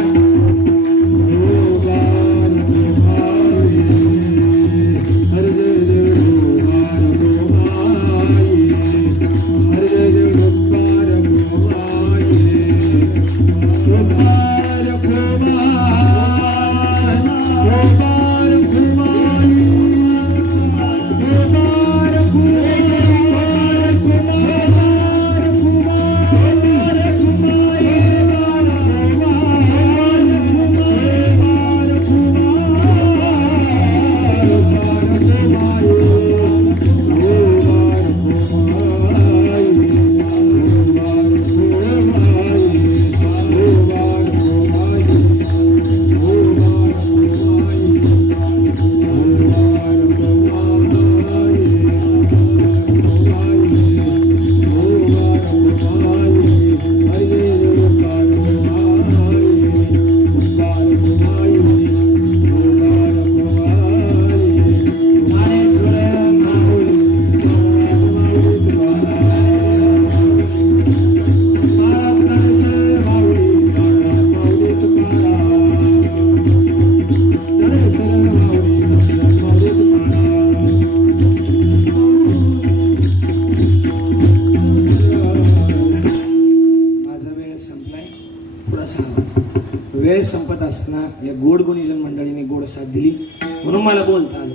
वेळ संपत असताना या गोड गुणीजन मंडळीने गोड साथ दिली म्हणून मला बोलता आलं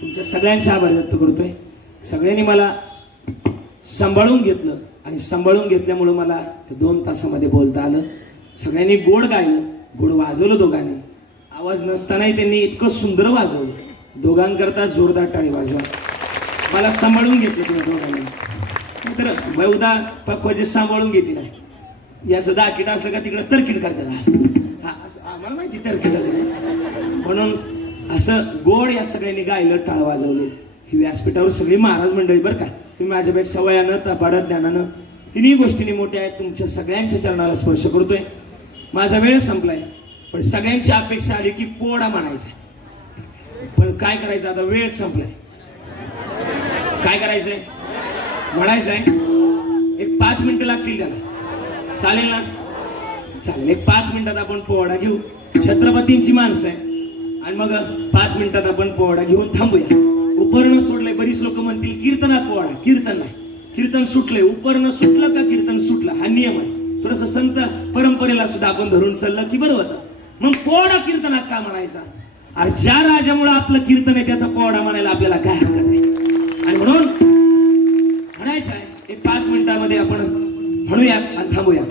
तुमच्या सगळ्यांचे आभार व्यक्त करतोय सगळ्यांनी मला सांभाळून घेतलं आणि सांभाळून घेतल्यामुळं मला 2 तासामध्ये बोलता आलं सगळ्यांनी गोड गायलं गोड वाजवलं दोघांनी आवाज नसतानाही त्यांनी इतकं सुंदर वाजवलं दोघांकरता जोरदार टाळी वाजवा मला सांभाळून घेतलं तुम्ही दोघांनी तर बहुधा पक्वाचे सांभाळून घेतली नाही याचं दाकीट असलं का तिकडं तरकीट करतात आम्हाला माहिती तरकीट असं म्हणून असं गोड या सगळ्यांनी गायलं टाळ वाजवले ही व्यासपीठावर सगळी महाराज मंडळी बरं का तुम्ही माझ्यापेक्षा वयानं तपाडत ज्ञानानं तिन्ही गोष्टींनी मोठ्या आहेत तुमच्या सगळ्यांच्या चरणाला स्पर्श करतोय माझा वेळ संपलाय पण सगळ्यांची अपेक्षा आली की पोडा म्हणायचा पण काय करायचं आता वेळ संपलाय काय करायचंय म्हणायचंय एक 5 मिनिटं लागतील त्याला चालेल ना चालेल एक 5 मिनिटात आपण पोवाडा घेऊ छत्रपतींची माणसं आहे आणि मग 5 मिनिटात आपण पोवाडा घेऊन थांबूया उपर्ण सोडलंय बरीच लोक म्हणतील कीर्तनात पोवाडा कीर्तन नाही कीर्तन सुटलंय उपर्ण सुटलं का कीर्तन सुटलं हा नियम आहे थोडस संत परंपरेला सुद्धा आपण धरून चाललं की बरं होतं मग पोवाडा कीर्तनात का म्हणायचा अरे ज्या राजामुळे आपलं कीर्तन आहे त्याचा पोवाडा म्हणायला आपल्याला काय हरकत आहे आणि म्हणून म्हणायचं आहे एक 5 मिनिटामध्ये आपण म्हणूया आणि थांबूया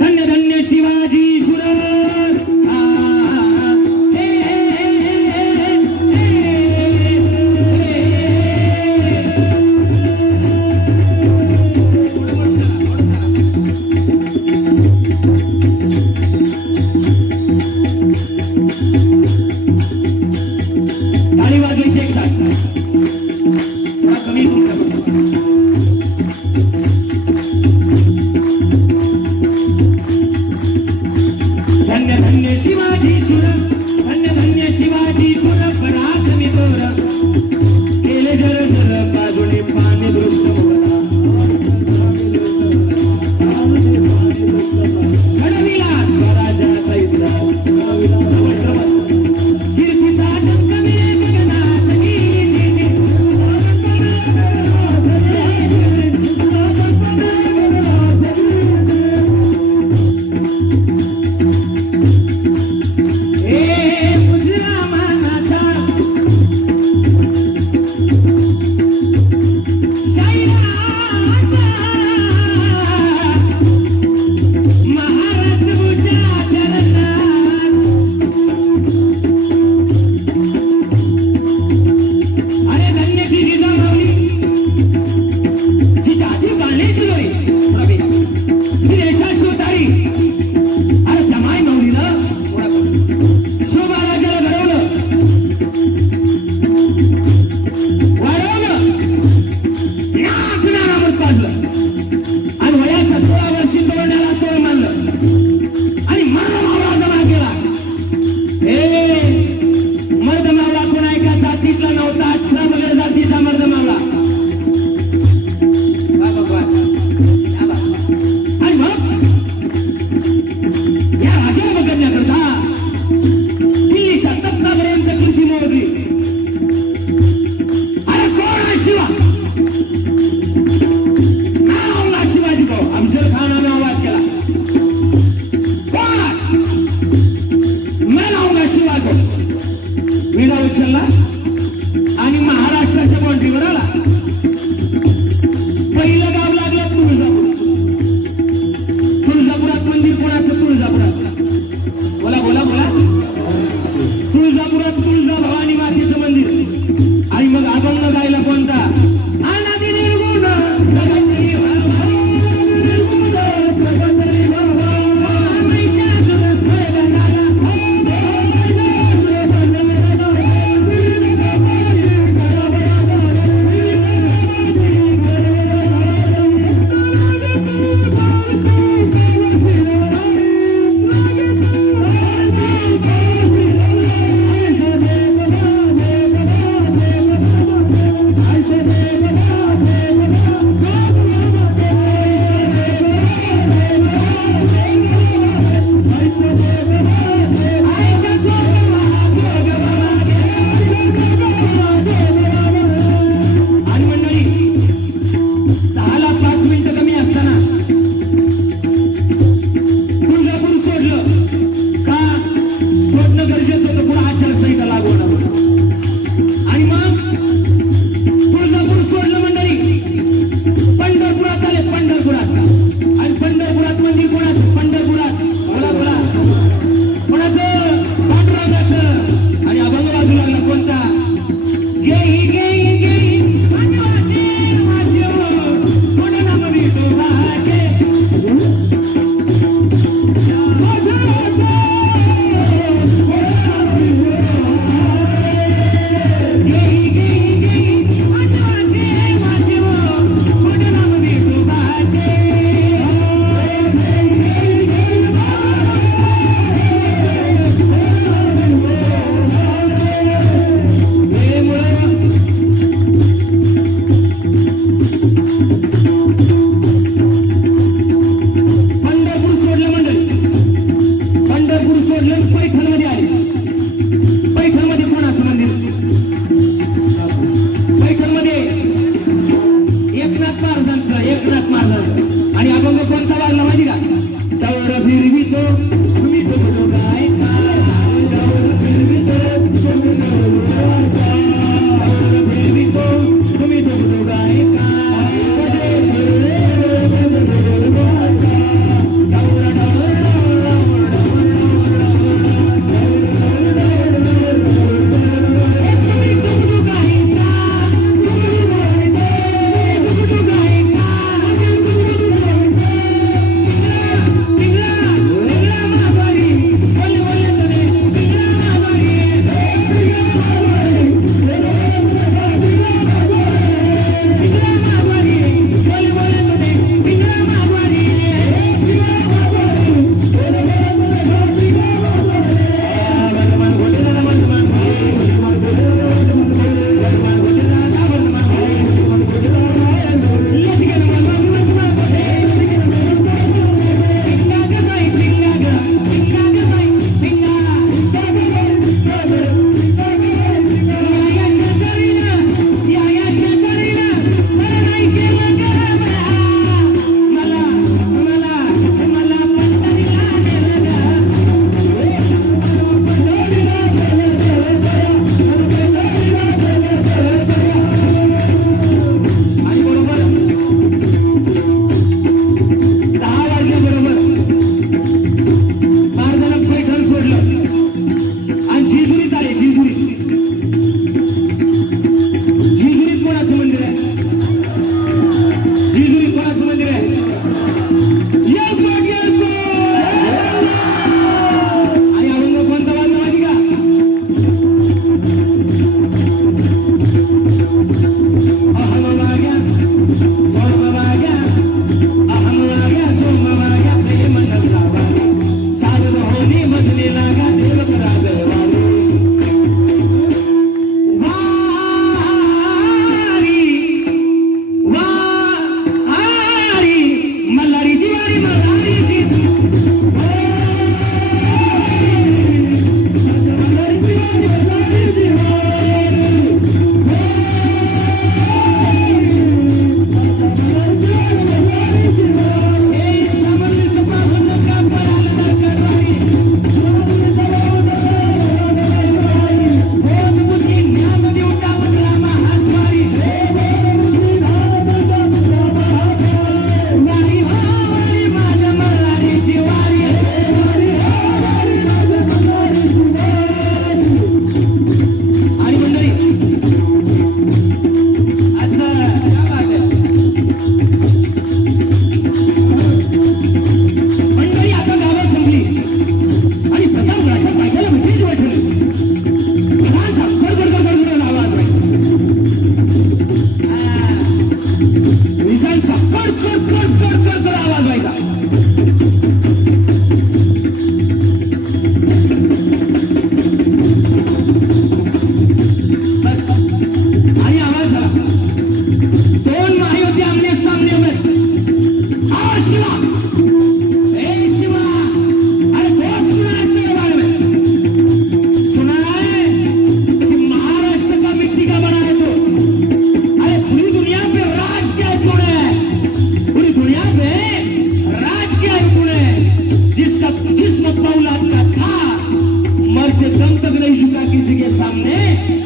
धन्य धन्य शिवाजी सुरर ताली वाजवायची एक साथ थोडा कमी तुमच्या धन्य धन्य शिवाजी सुर धन्य धन्य शिवाजी सुर परात मी तोर केले जर जर बाजूने पाणी दृष्ट बोला घडविला स्वराजाचा इतिहास कीर्तीचा टंकमे गगनास आणि महाराष्ट्राच्या बाउंड्रीवर आला. पहिलं गाव लागलं तुळजापूर. तुळजापुरात मंदिर कोणाचं? तुळजापुरात बोला बोला बोला. तुळजापुरात तुळजा भवानी मातेचं मंदिर. आणि मग अभंग गायला कोणता?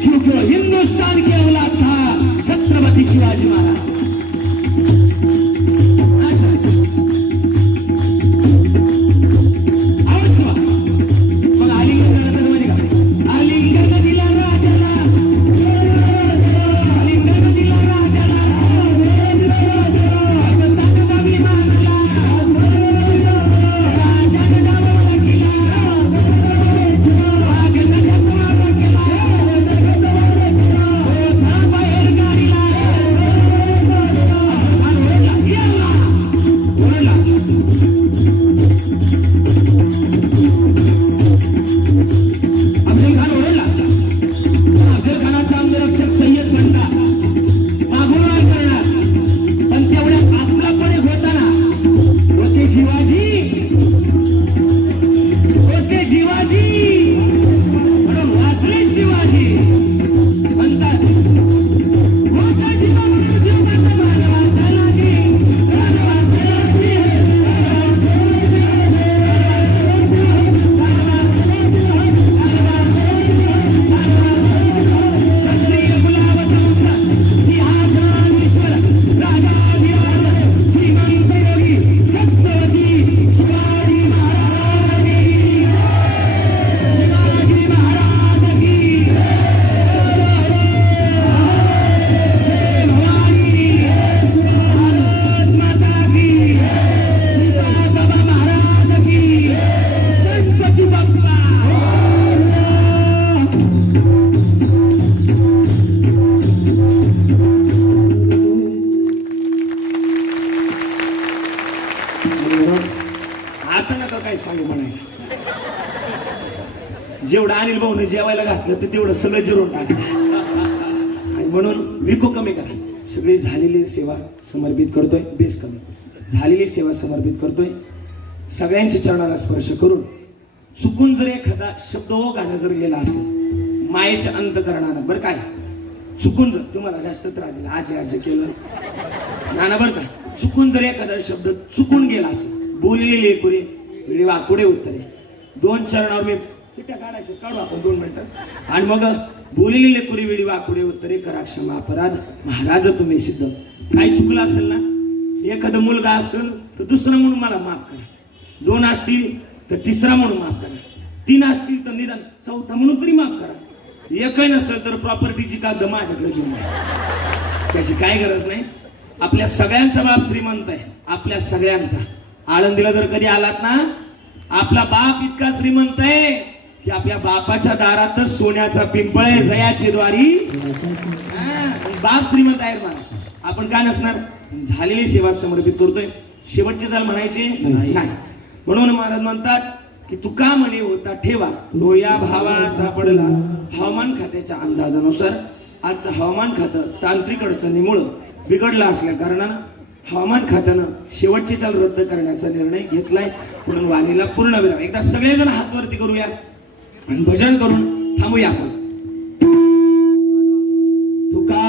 क्योंकि हिंदुस्तान की औलाद था छत्रपती शिवाजी महाराज. आता नका काय सांगू म्हणाय. जेवढं अनिल भाऊने जेवायला घातलं तर तेवढं सगळं जिरून टाकलं. आणि म्हणून विको कमी करा. सगळी झालेली सेवा समर्पित करतोय. बेस कमी झालेली सेवा समर्पित करतोय. सगळ्यांच्या चरणाला स्पर्श करून चुकून जर एखादा शब्द ओ गाणं जर गेला असेल मायेच्या अंतकरणानं बरं काय चुकून जर तुम्हाला जास्त त्रास दिला आजी आजी केलं नाना बरं काय चुकून जर एखादा शब्द चुकून गेला असेल बोललेली लेकुरे वेळी वाकुडे उत्तरे 2 चरणावर मी चिट्ट्या काढायचे काढू आपण 2 मिनिटं. आणि मग बोललेली लेकुरे वेळी वाकुडे उत्तरे करा क्षमा अपराध महाराज तुम्ही सिद्ध. काही चुकलं असेल ना एखादा मुलगा असेल तर दुसरा म्हणून मला माफ करा. 2 असतील तर तिसरा म्हणून माफ करा. 3 असतील तर निदान चौथा म्हणून तरी माफ करा. एकही नसेल तर प्रॉपर्टीची कागद माझ्याकडे घेऊन या. त्याची काय गरज नाही. आपल्या सगळ्यांचा बाप श्रीमंत आहे. आपल्या सगळ्यांचा. आळंदीला जर कधी आलात ना आपला बाप इतका श्रीमंत आहे की आपल्या बापाच्या दारातच सोन्याचा पिंपळ आहे जयाची द्वारी. बाप श्रीमंत आहे मला. आपण काय नसणार. झालेली सेवा समर्पित करतोय. शेवटचे जर म्हणायचे नाही. म्हणून महाराज म्हणतात की तू का म्हणे होता ठेवा तो या भावा सापडला. हवामान खात्याच्या अंदाजानुसार आजचं हवामान खातं तांत्रिक अडचणीमुळे बिघडलं असल्या कारणानं हवामान खात्यानं शेवटची चाल रद्द करण्याचा निर्णय घेतलाय. म्हणून वाणीला पूर्ण विराम. एकदा सगळेजण हात वरती करूया आणि भजन करून थांबूया आपण. तुका